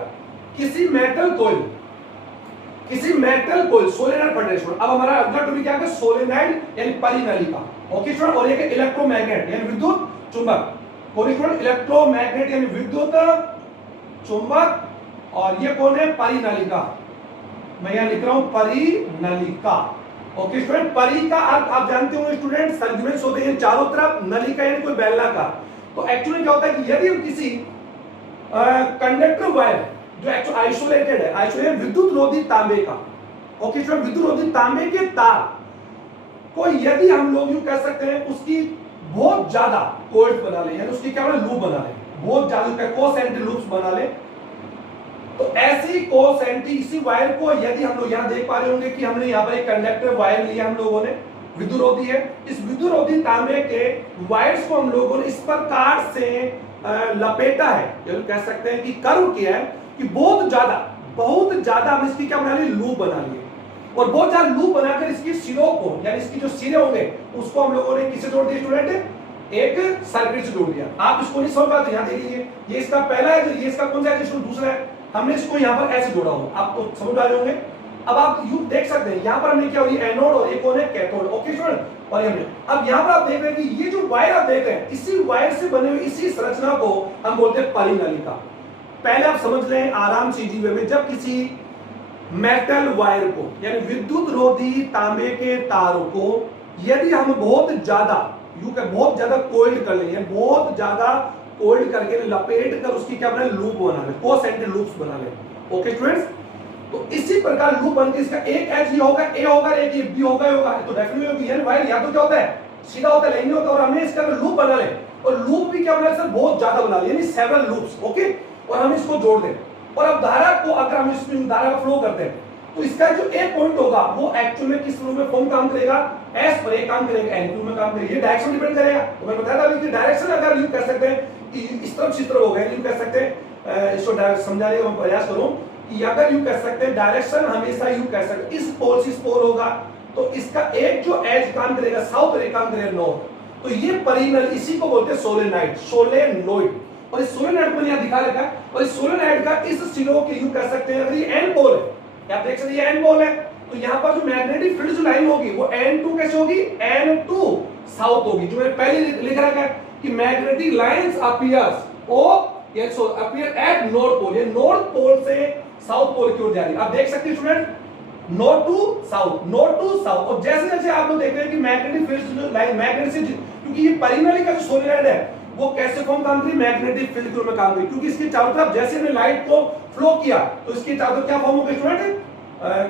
किसी मेटल कोयल सोलेनॉइड पोटेंशियल, अब हमारा अगला टॉपिक क्या है, सोलेनॉइड यानी परिनलिका। ओके स्टूडेंट, और ये है इलेक्ट्रोमैग्नेट यानी विद्युत चुंबक। कौन स्टूडेंट, इलेक्ट्रोमैग्नेट यानी विद्युत चुंबक, और ये कौन है, परिनलिका। मैं यहां लिख रहा हूं परिनलिका। ओके स्टूडेंट, परि का अर्थ आप जानते होंगे स्टूडेंट, सेगमेंट्स होते हैं चारों तरफ, नलिका यानी कोई बेलनाकार। तो एक्चुअली क्या होता है कि यदि हम किसी कंडक्टर वायर जो एक्चुअली आइसोलेटेड है, आइसोलेटेड विद्युत रोधी तांबे का, ओके स्टूडेंट, विद्युत रोधी तांबे के तार को यदि हम लोग यूं कह सकते हैं उसकी बहुत ज्यादा कॉइल्स बना ले, यानी उसकी क्या बना, लूप बना ले, बहुत ज्यादा कोस एंटी लूप्स बना ले, तो ऐसी कोस एंटी इसी वायर को यदि हम लोग यहां देख पा रहे होंगे कि हमने यहां पर एक कंडक्टर वायर लिया हम लोगों ने, विद्युत रोधी है, इस विद्युत रोधी तांबे के वायर्स को हम लोगों ने इस प्रकार से लपेटा है, या कह सकते हैं कि कर्व किया है कि बहुत ज्यादा हम इसकी क्या बना ली, लूप बना लिए, और बहुत ज्यादा लूप बनाकर इसकी सिरों को, यानी इसकी जो सिरे होंगे उसको हम लोगों ने किससे जोड़ दिया स्टूडेंट, एक सर्किट से जोड़ दिया। आप इसको नहीं समझ पाते, यहां देख लीजिए, ये इसका पहला है, ये इसका कौन सा है, दूसरा है, हमने इसको यहां पर ऐसे जोड़ा हो, आपको समझ आ रहे होंगे। अब आप यू देख सकते हैं यहां पर हमने क्या हो, ये एनोड और एक कौन है, कैथोड। ओके स्टूडेंट, और ये हमने अब यहां पर आप देख रहे हैं कि ये जो वायर आप देख रहे हैं, इसी वायर से बने हुए इसी संरचना को हम बोलते हैं परिनलिका। पहले आप समझ लें आराम से इजी वे में, जब किसी मेटल वायर को यानी विद्युत रोधी तांबे के तारों को यदि हम बहुत ज्यादा कोइल्ड कर लें, बहुत ज्यादा कोइल्ड करके लपेट कर उसकी क्या बना, लूप बना ले, कोसेंट्रिक लूप्स बना ले। ओके स्टूडेंट्स, तो इसी प्रकार लूप बनके इसका एक एज ये होगा, ए होगा, एक ये बी होगा, तो डेफिनेटली होगी। यानी वायर या तो क्या होता है, सीधा होता है, लाइन होता है, और हमने इसका लूप बना ले, और लूप भी क्या बना सर, बहुत ज्यादा बना ले, यानी सेवरल लूप्स। ओके, और हम इसको जोड़ दें, और अब धारा को अगर हम इसमें धारा का फ्लो करते हैं तो इसका जो ए पॉइंट होगा वो एक्चुअल में किस रूप में फॉर्म काम करेगा, एस पर ए काम करेगा, एन में काम करेगा। ये डायरेक्शन डिपेंड करेगा, तो मैं बताया था अभी कि डायरेक्शन अगर यूं कह सकते हैं कि इस तरफ हो गया, यूं कह सकते हैं, इसको समझाने का प्रयास करूं कि अगर यूं कह सकते हैं डायरेक्शन हमेशा यूं कह सकते हैं, इस पोल से इस पोल होगा तो इसका एक जो एज काम करेगा साउथ और एक काम करेगा नॉर्थ। तो ये परिनल, इसी को बोलते हैं सोलेनॉइड। और इस सोलेनॉइड को यहां दिखा रखा है, और इस सोलेनॉइड का इस सिरों के यूं कह सकते हैं, अगर ये एन पोल है, आप देख सकते हैं ये एन पोल है, तो यहां पर जो मैग्नेटिक फील्ड जो लाइन होगी वो N2 कैसे होगी, N2 साउथ होगी। जो मैंने पहले लिख रखा है कि magnetic lines appear at north pole, ये नॉर्थ पोल से साउथ पोल की ओर जा रही है। आप देख सकते हैं स्टूडेंट, नॉर्थ टू साउथ। और जैसे जैसे आप लोग देख रहे हैं कि मैग्नेटिक फील्ड जो लाइन मैग्नेट से, क्योंकि ये परिनली का जो सोलेनॉइड है वो कैसे फॉर्म काम करी, मैग्नेटिक फील्ड के रूप में काम करी, क्योंकि इसके चारों तरफ जैसे हमने लाइट को फ्लो किया तो इसके चारों तरफ क्या फॉर्म हो गया स्टूडेंट,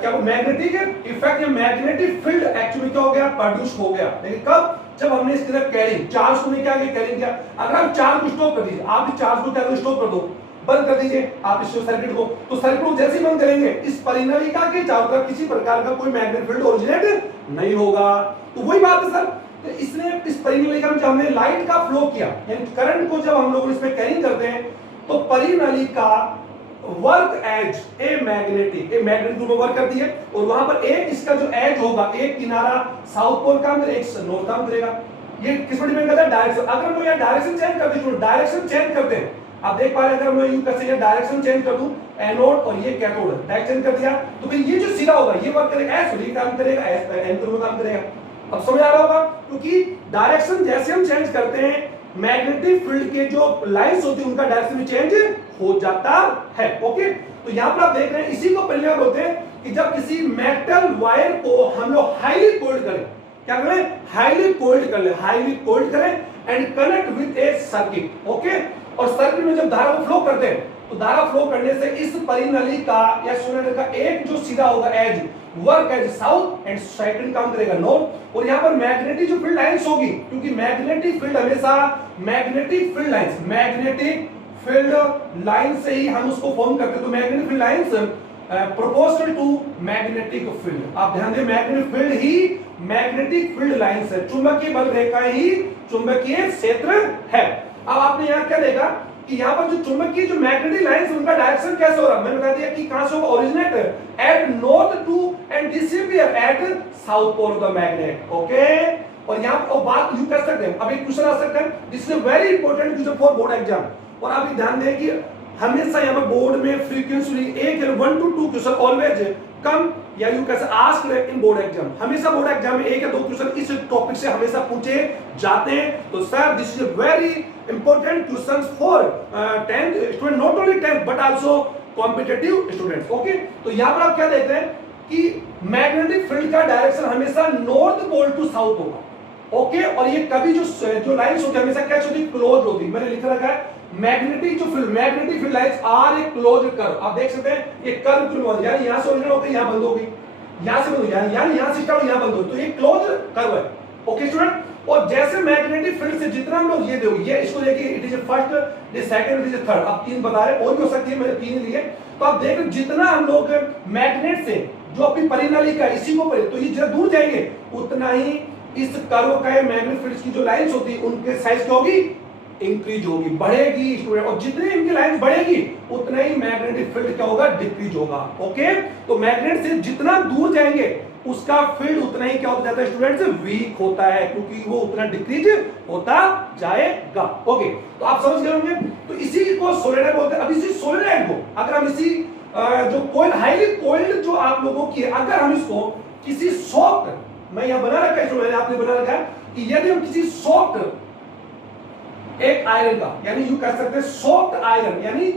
क्या वो मैग्नेटिक इफेक्ट या मैग्नेटिक फील्ड एक्चुअली क्या हो गया, प्रोड्यूस हो गया। लेकिन कब, जब हमने इसकी तरफ कैरिंग चार्ज को क्या किया, कैरिंग किया। अगर आप चार्ज को स्टॉप कर दीजिए, आप इस चार्ज को क्या करो, स्टॉप कर दो, बंद कर दीजिए आप इस सर्किट को, तो सर्किट को जैसे ही बंद करेंगे इस परिनलिका के चारों तरफ किसी प्रकार का कोई मैग्नेटिक फील्ड ओरिजिनेट नहीं होगा। तो वही बात है सर, तो इसने इस परिनलिका में जब हमने लाइट का फ्लो किया, यानी करंट को जब हम लोग इसमें कैरिंग करते हैं, तो परिनलिका वर्क एज ए मैग्नेटिक रूप में वर्क करती है, और वहां पर एक इसका जो एज होगा, एक किनारा साउथ पोल काम करेगा, एक नॉर्थ काम करेगा। ये किस पर डिपेंड करता है, डायरेक्शन। अगर हम यहाँ डायरेक्शन चेंज करते हैं, डायरेक्शन चेंज करते हैं, आप देख पा रहे हैं, अगर मैं यूं कैसे डायरेक्शन चेंज कर दूं, एनोड और ये कैथोड, डायरेक्शन कर दिया, तो फिर ये जो सिरा होगा ये वर्क करेगा, एस ये काम करेगा, एस एन में काम करेगा। अब समझ आ रहा होगा, क्योंकि डायरेक्शन जैसे हम चेंज करते हैं मैग्नेटिक फील्ड के जो लाइंस होती है उनका डायरेक्शन भी चेंज हो जाता है। ओके, तो यहां पर आप देख रहे हैं, इसी को परिनल बोलते हैं कि जब किसी मेटल वायर को हम लोग हाईली कोल्ड करें, क्या करें, हाईली कोल्ड करें and connect with A circuit. Okay, और सर्किट में जब धारा को फ्लो करते हैं तो धारा फ्लो करने से इस परिनली का या सोलेनोइड का एक जो सीधा होगा as work as south end second काम करेगा नॉर्थ। और यहाँ पर मैग्नेटिक जो फील्ड लाइंस होगी, क्योंकि मैग्नेटिक फील्ड हमेशा मैग्नेटिक फील्ड लाइन से ही हम उसको फॉर्म करते हैं। तो magnetic field lines proportional to magnetic field. आप ध्यान दें, मैग्नेटिक फील्ड ही मैग्नेटिक फील्ड लाइंस है, चुंबकीय बल रेखा ही चुंबकीय क्षेत्र है। अब आपने यहाँ क्या देखा कि यहाँ पर जो चुंबकीय जो मैग्नेटिक लाइंस उनका डायरेक्शन कैसे हो रहा है, मैंने बता दिया कि कहां से होगा, originate at north to and disappear at south pole of the magnet. Okay, और यहाँ पर बात यू कर सकते हैं। अब एक क्वेश्चन आ सकता है, this is very important question for board exam. और आप ध्यान दें कि हमेशा यहाँ पर बोर्ड में frequently 1 to 2 question always come या यू कैसे आस्क्ड इन बोर्ड एग्जाम। हमेशा बोर्ड एग्जाम में 1 या 2 क्वेश्चन इस टॉपिक से हमेशा पूछे जाते हैं। तो sir this is very important questions for 10th student, not only 10th but also competitive students. Okay, तो यहाँ पर आप क्या देखते हैं कि मैग्नेटिक फील्ड का डायरेक्शन हमेशा नॉर्थ पोल टू साउथ होगा। ओके, और ये कभी जो लाइंस होती है हमेशा क्या होती है, क्लोज होती है। मैंने लिख रखा है magnetic field lines are a close curve. आप देख सकते हैं ये कर्व क्लोज, यानी यहां से ओरिजिन होकर यहां बंद होगी, यहां से बंद होगी, यानी यहां से स्टार्ट यहां बंद होगी, तो ये क्लोज कर्व है। ओके स्टूडेंट, और जैसे मैग्नेटिक फील्ड से जितना हम लोग ये देखो, ये इसको देखिए, it is first, this second, it is third. आप 3 बता रहे, और भी हो सकती है, मैंने 3 लिए। तो आप देख जितना हम लोग मैग्नेट से जो अपनी परिनली का इसी को तो ये जितना दूर जाएंगे उतना ही इस कर्व का मैग्नेटिक फील्ड की जो लाइंस होती है उनके साइज क्या होगी, इंक्रीज होगी, बढ़ेगी स्टूडेंट। और जितने इनकी लाइंस बढ़ेगी उतना ही मैग्नेटिक फील्ड क्या होगा, डिक्रीज होगा। ओके, तो मैग्नेट से जितना दूर जाएंगे उसका फील्ड उतना ही क्या होता जाता है स्टूडेंट्स, वीक होता है, क्योंकि वो उतना डिक्रीज होता जाएगा। ओके, तो आप समझ गए होंगे। तो इसी को सोलेनोइड बोलते हैं। अब इसी सोलेनोइड को अगर हम इसी जो कोइल हाईली कोइल्ड जो आप लोगों की, अगर हम इसको किसी सॉफ्ट, मैं यहां बना रखा है, जो मैंने आपने बना रखा है कि यदि हम किसी सॉफ्ट एक आयरन का, यानी यू कह सकते हैं सॉफ्ट आयरन, यानी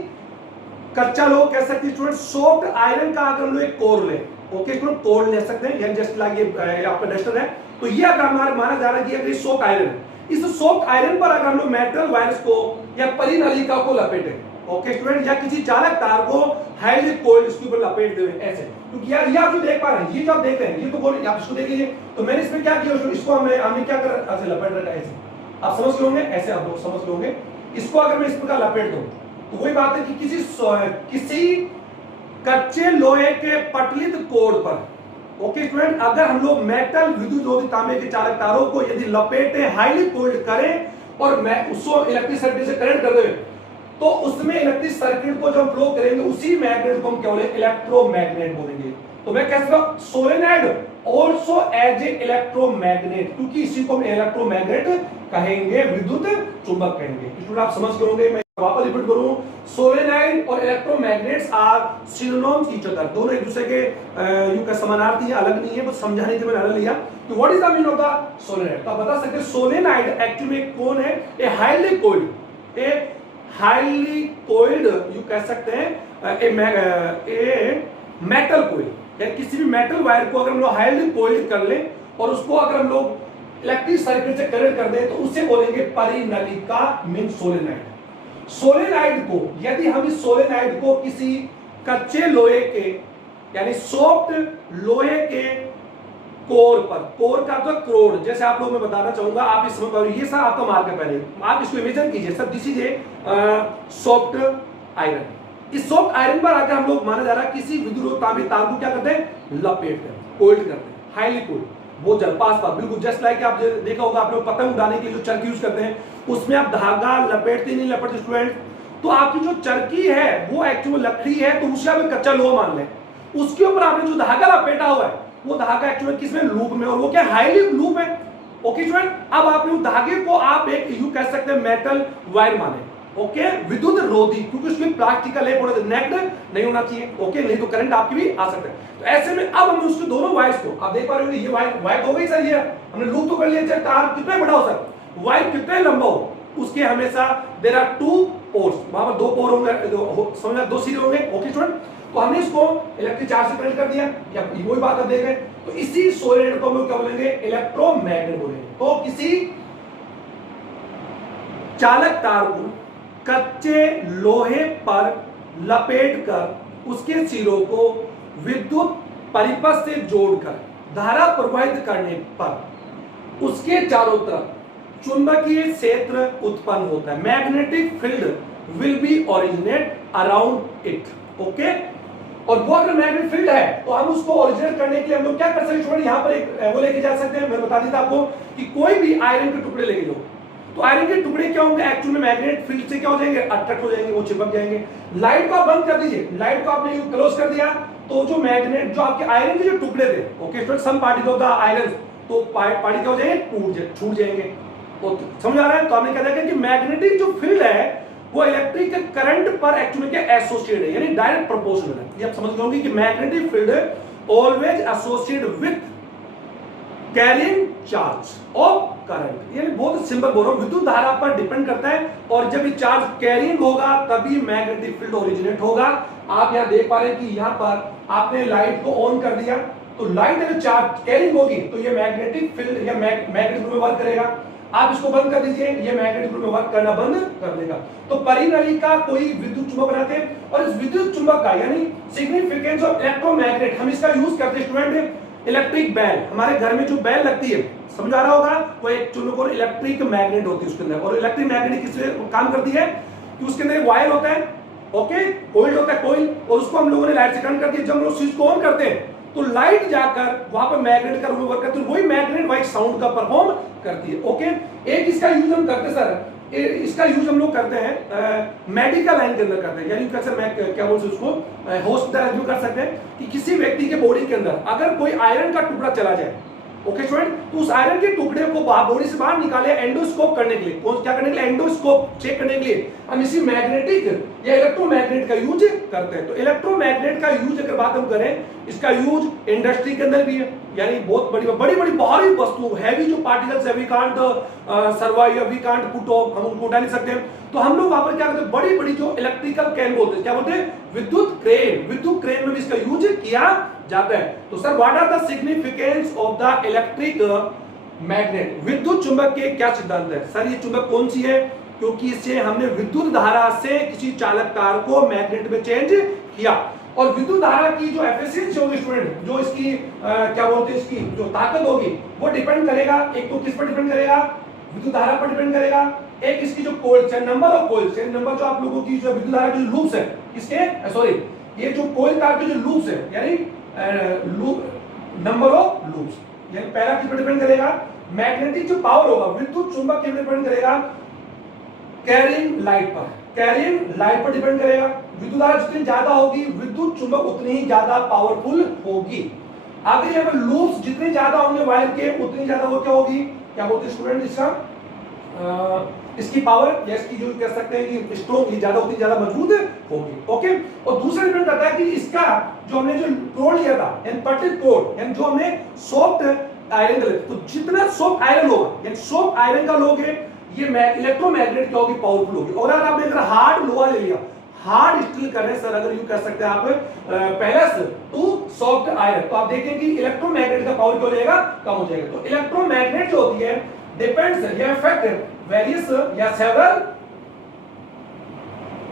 कच्चा लोग कह सकते हैं स्टूडेंट, सॉफ्ट आयरन का अगर हम लोग एक कोर ले, ओके स्टूडेंट, कोर ले सकते हैं, यानी जस्ट लाइक ये आपका डस्टर है। तो ये अगर हमारा माना जा रहा है कि अगर सॉफ्ट आयरन, इस सॉफ्ट आयरन पर अगर हम लोग मेटल वायर्स को या परिनलिका को लपेटे, ओके स्टूडेंट, या किसी चालक तार को हाईली कोइल्ड इसके ऊपर लपेट दे ऐसे, क्योंकि यार ये आप जो देख पा रहे हैं, ये जो आप देख रहे हैं, ये तो बोल, आप इसको देख लीजिए। तो मैंने इसमें क्या किया, इसको हमने क्या कर ऐसे लपेट रखा है, ऐसे आप समझ गए होंगे, ऐसे आप लोग समझ लोगे। इसको अगर मैं इस प्रकार लपेट दूं तो वही बात है कि किसी कच्चे लोहे के पटलित कोर पर, ओके स्टूडेंट, अगर हम लोग मेटल विद्युत रोधी तांबे के चालक तारों को यदि लपेटे, हाईली कोइल्ड करें और मैं उसको इलेक्ट्रिक सर्किट से करंट कर दें, तो उसमें इलेक्ट्रिक सर्किट को जो हम फ्लो करेंगे उसी मैग्नेट को हम क्या बोलेंगे, इलेक्ट्रोमैग्नेट बोलेंगे। तो मैं कह सकता हूं solenoid also as a electromagnet, क्योंकि इसी को हम इलेक्ट्रोमैग्नेट कहेंगे, विद्युत चुंबक कहेंगे। स्टूडेंट आप समझ गए होंगे, मैं वापस रिपीट करूं, सोलेनोइड और electromagnets are synonyms each other, दोनों एक दूसरे के यू का समानार्थी है, अलग नहीं है, बस समझाने के लिए मैंने अलग लिया। तो what is the meaning of the solenoid, तो आप बता सकते हैं सोलेनोइड एक्चुअली कौन है, ए हाईली कोइल्ड, यू कह सकते हैं ए मेटल कोइल, या किसी भी मेटल वायर को अगर हम लोग हाईली कोइल्ड कर लें और उसको अगर हम लोग इलेक्ट्रिक सर्किट से करंट कर दें तो उसे बोलेंगे परिनलिका, मीन सोलेनोइड। सोलेनोइड को यदि हम इस सोलेनोइड को किसी कच्चे लोहे के, यानी सॉफ्ट लोहे के कोर पर, कोर का तो क्रोड, जैसे आप लोग मैं बताना चाहूंगा, आप इस समय ये सर आपका मार्क है, पहले आप इसको इमेजिन कीजिए sir, this is a soft iron. इस सॉफ्ट आयरन पर अगर हम लोग माना जा रहा है किसी विद्युत तांबे तार को क्या करते हैं, लपेटते हैं, कोल्ड करते हैं, हाईली कोल्ड, वो जलपास पर, बिल्कुल जस्ट लाइक आप देखा होगा आप लोग पतंग उड़ाने के लिए जो चरखी यूज करते हैं, उसमें आप धागा लपेटते नहीं लपेटते स्टूडेंट, तो आपकी जो चरखी है वो एक्चुअली लकड़ी है, तो उसे आप कच्चा लोहा मान लें, उसके ऊपर आपने जो धागा लपेटा हुआ है वो धागा एक्चुअली किसमें, लूप में, और वो क्या हाईली लूप है। ओके स्टूडेंट, अब आपने उस धागे को आप एक यू कह सकते हैं मेटल वायर माने, ओके, विद्युत रोधी, क्योंकि उसमें प्लास्टिक का लेप होना चाहिए, नेक्ड नहीं होना चाहिए, ओके, नहीं तो करंट आपकी भी आ सकता है। तो ऐसे में अब हम उसके दोनों वायर्स को, आप देख पा रहे हो ये वायर हो गई सर, ये हमने लूप तो कर लिया, चाहे तार कितना बड़ा हो सर, वायर कितना लंबा हो, उसके हमेशा देयर आर 2 पोर्स, वहां पर 2 पोर होंगे, समझना 2 सिरे होंगे। ओके स्टूडेंट, तो हमने इसको इलेक्ट्रिक चार्ज से कनेक्ट कर दिया, या वही बात आप देख रहे हैं। तो इसी सोलेनोइड को हम क्या बोलेंगे, इलेक्ट्रोमैग्नेट बोलेंगे। तो किसी चालक तार को कच्चे लोहे पर लपेट कर उसके सिरों को विद्युत परिपथ से जोड़कर धारा प्रवाहित करने पर उसके चारों तरफ चुंबकीय क्षेत्र उत्पन्न होता है। Magnetic field will be originate around it. Okay, और वो अगर मैग्नेटिक फील्ड है तो हम उसको ओरिजिनेट करने के लिए हम लोग क्या कर सकते हैं स्टूडेंट, यहाँ पर एक वो लेके जा सकते हैं। मैं बता देता आपको कि कोई भी आयरन के टुकड़े लेके लो तो आयरन के टुकड़े क्या होंगे, एक्चुअल में मैग्नेटिक फील्ड से क्या हो जाएंगे, अट्रैक्ट हो जाएंगे, वो चिपक जाएंगे। लाइट को आप बंद कर दीजिए, लाइट को आपने क्लोज कर दिया तो जो मैग्नेट जो आपके आयरन के जो टुकड़े थे, okay student, some particle of the iron, तो पार्टिकल क्या हो जाएंगे, छूट जाएंगे। तो समझ आ रहा है। तो आपने क्या देखा कि मैग्नेटिक जो फील्ड है वो इलेक्ट्रिक करंट पर एक्चुअली क्या एसोसिएटेड है, यानी डायरेक्ट प्रोपोर्शनल है। ये आप समझ गए कि magnetic field always associated with carrying charge of current, यानी बहुत सिंपल बोल रहा हूं, विद्युत धारा पर डिपेंड करता है। और जब ये चार्ज कैरिंग होगा तभी मैग्नेटिक फील्ड ओरिजिनेट होगा। आप यहां देख पा रहे हैं कि यहां पर आपने लाइट को ऑन कर दिया तो लाइट अगर चार्ज कैरिंग होगी तो ये मैग्नेटिक फील्ड या मैग्नेटिक ग्रुप में वर्क करेगा। आप इसको बंद कर दीजिए, ये मैग्नेटिक ग्रुप में वर्क करना बंद कर देगा। तो परिनली का कोई विद्युत चुंबक बनाते हैं और इस विद्युत चुंबक का यानी सिग्निफिकेंस ऑफ इलेक्ट्रोमैग्नेट हम इसका यूज करते हैं स्टूडेंट। इलेक्ट्रिक बेल, हमारे घर में जो बेल लगती है, समझ आ रहा होगा, वो एक चुंबक और इलेक्ट्रिक मैग्नेट होती है उसके अंदर। और इलेक्ट्रिक मैग्नेट किस काम करती है कि उसके अंदर एक वायर होता है, ओके, कोइल होता है, कोइल, और उसको हम लोगों ने लाइट से करंट कर दिया। जब हम लोग स्विच को ऑन करते हैं तो लाइट जाकर वहां पर मैग्नेट का रोल वर्क करती है, वही मैग्नेट वाइज साउंड का परफॉर्म करती है। ओके, एक इसका यूज हम करते सर, इसका यूज हम लोग करते हैं मेडिकल लाइन के अंदर करते हैं, यानी कैसे मैं क्या बोलते हैं उसको, हॉस्पिटल में कर सकते हैं कि किसी व्यक्ति के बॉडी के अंदर अगर कोई आयरन का टुकड़ा चला जाए, ओके स्टूडेंट, तो उस आयरन के टुकड़े को बॉडी से बाहर निकाले एंडोस्कोप करने के लिए। कौन क्या करने के लिए, एंडोस्कोप चेक करने के लिए हम इसी मैग्नेटिक या इलेक्ट्रोमैग्नेट का यूज करते हैं। तो इलेक्ट्रोमैग्नेट का यूज अगर बात हम करें, इसका यूज इंडस्ट्री के अंदर भी है, यानी बहुत बड़ी बड़ी भारी वस्तु, हैवी जो पार्टिकल्स है, we can't survive, we can't put off, हम उनको उठा नहीं सकते हैं। तो हम लोग वहां पर क्या करते हैं, बड़ी बड़ी जो इलेक्ट्रिकल कैन बोलते हैं, क्या बोलते हैं, विद्युत क्रेन, विद्युत क्रेन में भी इसका यूज किया जाता है। तो sir what are the significance of the electric magnet, विद्युत चुंबक के क्या सिद्धांत है। सर ये चुंबक कौन सी है, क्योंकि इससे हमने विद्युत धारा से किसी चालक तार को मैग्नेट में चेंज किया। और विद्युत धारा की जो एफिशिएंसी होगी स्टूडेंट, जो इसकी क्या बोलते हैं, इसकी जो ताकत होगी वो डिपेंड करेगा, एक तो किस पर डिपेंड करेगा, विद्युत धारा पर डिपेंड करेगा, एक इसकी जो coil chain number of coil, chain number जो आप लोगों की जो विद्युत धारा के लूप्स है, इसके सॉरी ये जो कोइल तार के जो लूप्स है, यानी लूप नंबर ऑफ लूप्स, यानी पहला किस पर डिपेंड करेगा, मैग्नेटिक जो पावर होगा विद्युत चुंबक के डिपेंड करेगा कैरिंग लाइट पर, कैरिंग लाइट पर डिपेंड करेगा। विद्युत धारा जितनी ज्यादा होगी विद्युत चुंबक उतनी ही ज्यादा पावरफुल होगी। अगर यहाँ पर लूप्स जितने ज्यादा होंगे वायर के उतनी ज्यादा वो क्या होगी, क्या बोलते हैं स्टूडेंट, इसका इसकी पावर या इसकी जो कह सकते हैं कि स्ट्रॉन्ग ज्यादा होती ज्यादा मजबूत होगी। ओके, और दूसरा डिपेंड करता है कि इसका जो हमने जो कोड लिया था, यानी पर्टिकुलर कोड, यानी जो हमने सॉफ्ट आयरन का, तो जितना सॉफ्ट आयरन होगा, यानी सॉफ्ट आयरन का लोगे ये इलेक्ट्रोमैग्नेट क्या होगी, पावरफुल होगी। और अगर आपने अगर हार्ड लोहा ले लिया, हार्ड स्टील कर रहे हैं सर, अगर यूं कह सकते हैं आप पैलेस टू सॉफ्ट आयरन, तो आप देखें कि इलेक्ट्रोमैग्नेट का पावर क्या हो जाएगा, कम हो जाएगा। तो इलेक्ट्रोमैग्नेट जो होती है डिपेंड्स या इफेक्ट वेरियस या सेवरल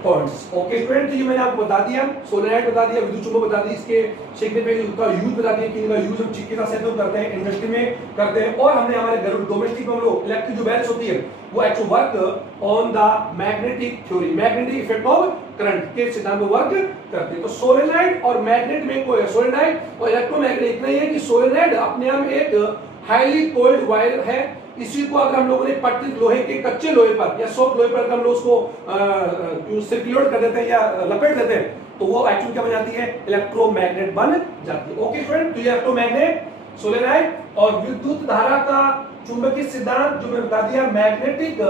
पॉइंट्स। ओके स्टूडेंट, तो ये मैंने आपको बता दिया, सोलेनाइड बता दिया, विद्युत चुंबक बता दी, इसके सिग्निफिकेंस का यूज बता दिया कि इनका यूज हम चिप के साथ सेटअप करते हैं, इंडस्ट्री में करते हैं, और हमने हमारे घर डोमेस्टिक में हम लोग इलेक्ट्रिक जो बेल्स होती है वो actually work on the magnetic theory, magnetic effect of current के सिद्धांत पर वर्क करते हैं। तो सोलेनाइड और मैग्नेट में कोई सोलेनाइड और इलेक्ट्रोमैग्नेट इतना ही है कि सोलेनाइड अपने आप एक हाईली कोल्ड वायर है, इसी को अगर हम लोगों ने पट्टी लोहे के कच्चे लोहे पर या सॉफ्ट लोहे पर हम लोग उसको सर्कुलेट कर देते हैं या लपेट देते हैं तो वो एक्चुअली क्या बन जाती है, इलेक्ट्रोमैग्नेट बन जाती है। ओके स्टूडेंट, तो ये इलेक्ट्रोमैग्नेट, सोलेनाइड और विद्युत धारा का चुंबकीय सिद्धांत जो मैंने बता दिया, मैग्नेटिक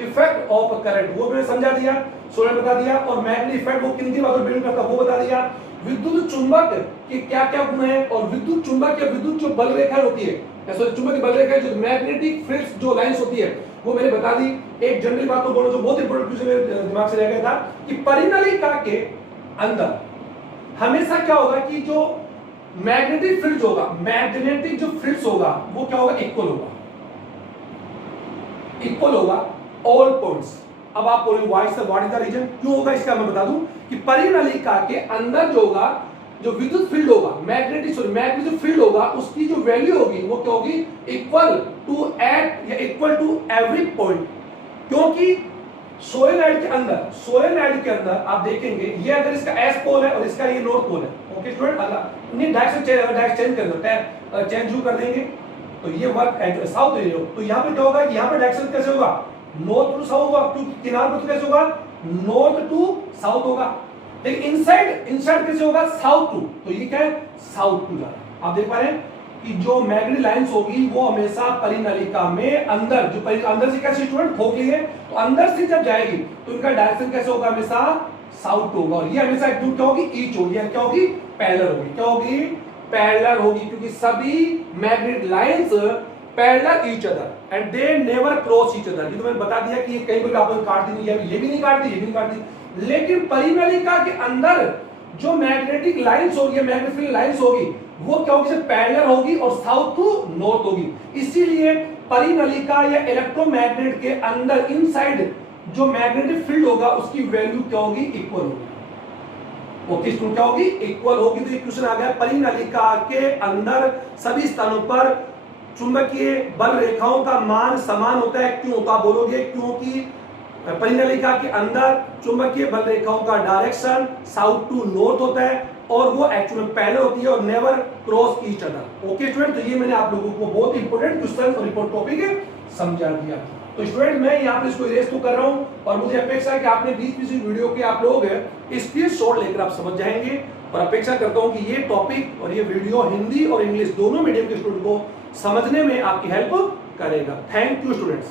इफेक्ट ऑफ करंट वो मैंने समझा दिया, सोलेनाइड बता दिया, और मैग्नेटिक इफेक्ट वो किन की बातों पर डिपेंड करता है वो बता दिया, विद्युत चुंबक के क्या क्या गुण है, और विद्युत चुंबक या विद्युत जो बल रेखा होती है, चुंबक की बल रेखा जो मैग्नेटिक फील्ड्स जो लाइंस होती है वो मैंने बता दी। एक जनरल बात तो बोलो जो बहुत इंपॉर्टेंट मेरे दिमाग से रह गया था कि परिनलिका के अंदर हमेशा क्या होगा कि जो मैग्नेटिक फील्ड होगा, मैग्नेटिक जो फील्ड्स होगा वो क्या होगा, इक्वल होगा, इक्वल होगा ऑल पॉइंट्स, अब आप बोलोगे व्हाट इज द रीजन, क्यों होगा इसका मैं बता दूं कि परिनलिका के अंदर जो होगा, जो विद्युत फील्ड होगा, मैग्नेटिक फील्ड होगा, उसकी जो वैल्यू होगी वो क्या होगी, इक्वल टू एट या इक्वल टू एवरी पॉइंट। क्योंकि सोलेनॉइड के अंदर आप देखेंगे, ये अगर इसका एस पोल है और इसका ये नॉर्थ पोल है, ओके स्टूडेंट, नहीं डायरेक्शन चेंज कर दो, चेंज कर देंगे तो ये वर्क साउथ एरिया, तो यहाँ पे क्या होगा कि यहाँ पे डायरेक्शन कैसे होगा, नॉर्थ टू साउथ होगा, क्योंकि किनार पर तो कैसे होगा, नॉर्थ टू साउथ होगा, लेकिन इनसाइड कैसे होगा, साउथ टू, तो ये क्या है, साउथ टू जा रहा है। आप देख पा रहे हैं कि जो मैग्नेटिक लाइंस होगी वो हमेशा परिनलिका में अंदर, जो अंदर से कैसे स्टूडेंट खोखली है, तो अंदर से जब जाएगी तो इनका डायरेक्शन कैसे होगा, हमेशा साउथ होगा, और ये हमेशा एकदम क्या होगी, ईच होगी, क्या होगी, पैरेलल होगी, क्या होगी, पैरेलल होगी, क्योंकि सभी magnetic lines parallel each other and they never cross each other. ये तो मैंने बता दिया कि ये कहीं कोई आपको काटती नहीं है, ये भी नहीं काटती, ये भी नहीं काटती, लेकिन परिनलिका के अंदर जो मैग्नेटिक लाइंस होगी, मैग्नेटिक फील्ड लाइंस होगी, वो क्या होगी, पैरेलल होगी और साउथ टू नॉर्थ होगी। इसीलिए परिनलिका या इलेक्ट्रोमैग्नेट के अंदर इनसाइड जो मैग्नेटिक फील्ड होगा उसकी वैल्यू क्या होगी, इक्वल होगी, ओके स्टूडेंट, क्या होगी, इक्वल होगी। तो ये क्वेश्चन आ गया, परिनलिका के अंदर सभी स्थानों पर चुंबकीय बल रेखाओं का मान समान होता है, क्यों, तो आप बोलोगे क्योंकि परिनलिका के अंदर चुंबकीय बल रेखाओं का डायरेक्शन साउथ टू नॉर्थ होता है और वो एक्चुअली पैरेलल होती है और never cross each other. Okay student, तो ये मैंने आप लोगों को बहुत इंपॉर्टेंट क्वेश्चन और रिपोर्ट टॉपिक समझा दिया। तो स्टूडेंट मैं यहाँ पर इसको इरेज तो कर रहा हूँ और मुझे अपेक्षा है कि आपने 20 वीडियो के आप लोग स्क्रीनशॉट लेकर आप समझ जाएंगे, और अपेक्षा करता हूँ कि ये टॉपिक और ये वीडियो हिंदी और इंग्लिश दोनों मीडियम के स्टूडेंट को समझने में आपकी हेल्प करेगा। Thank you students.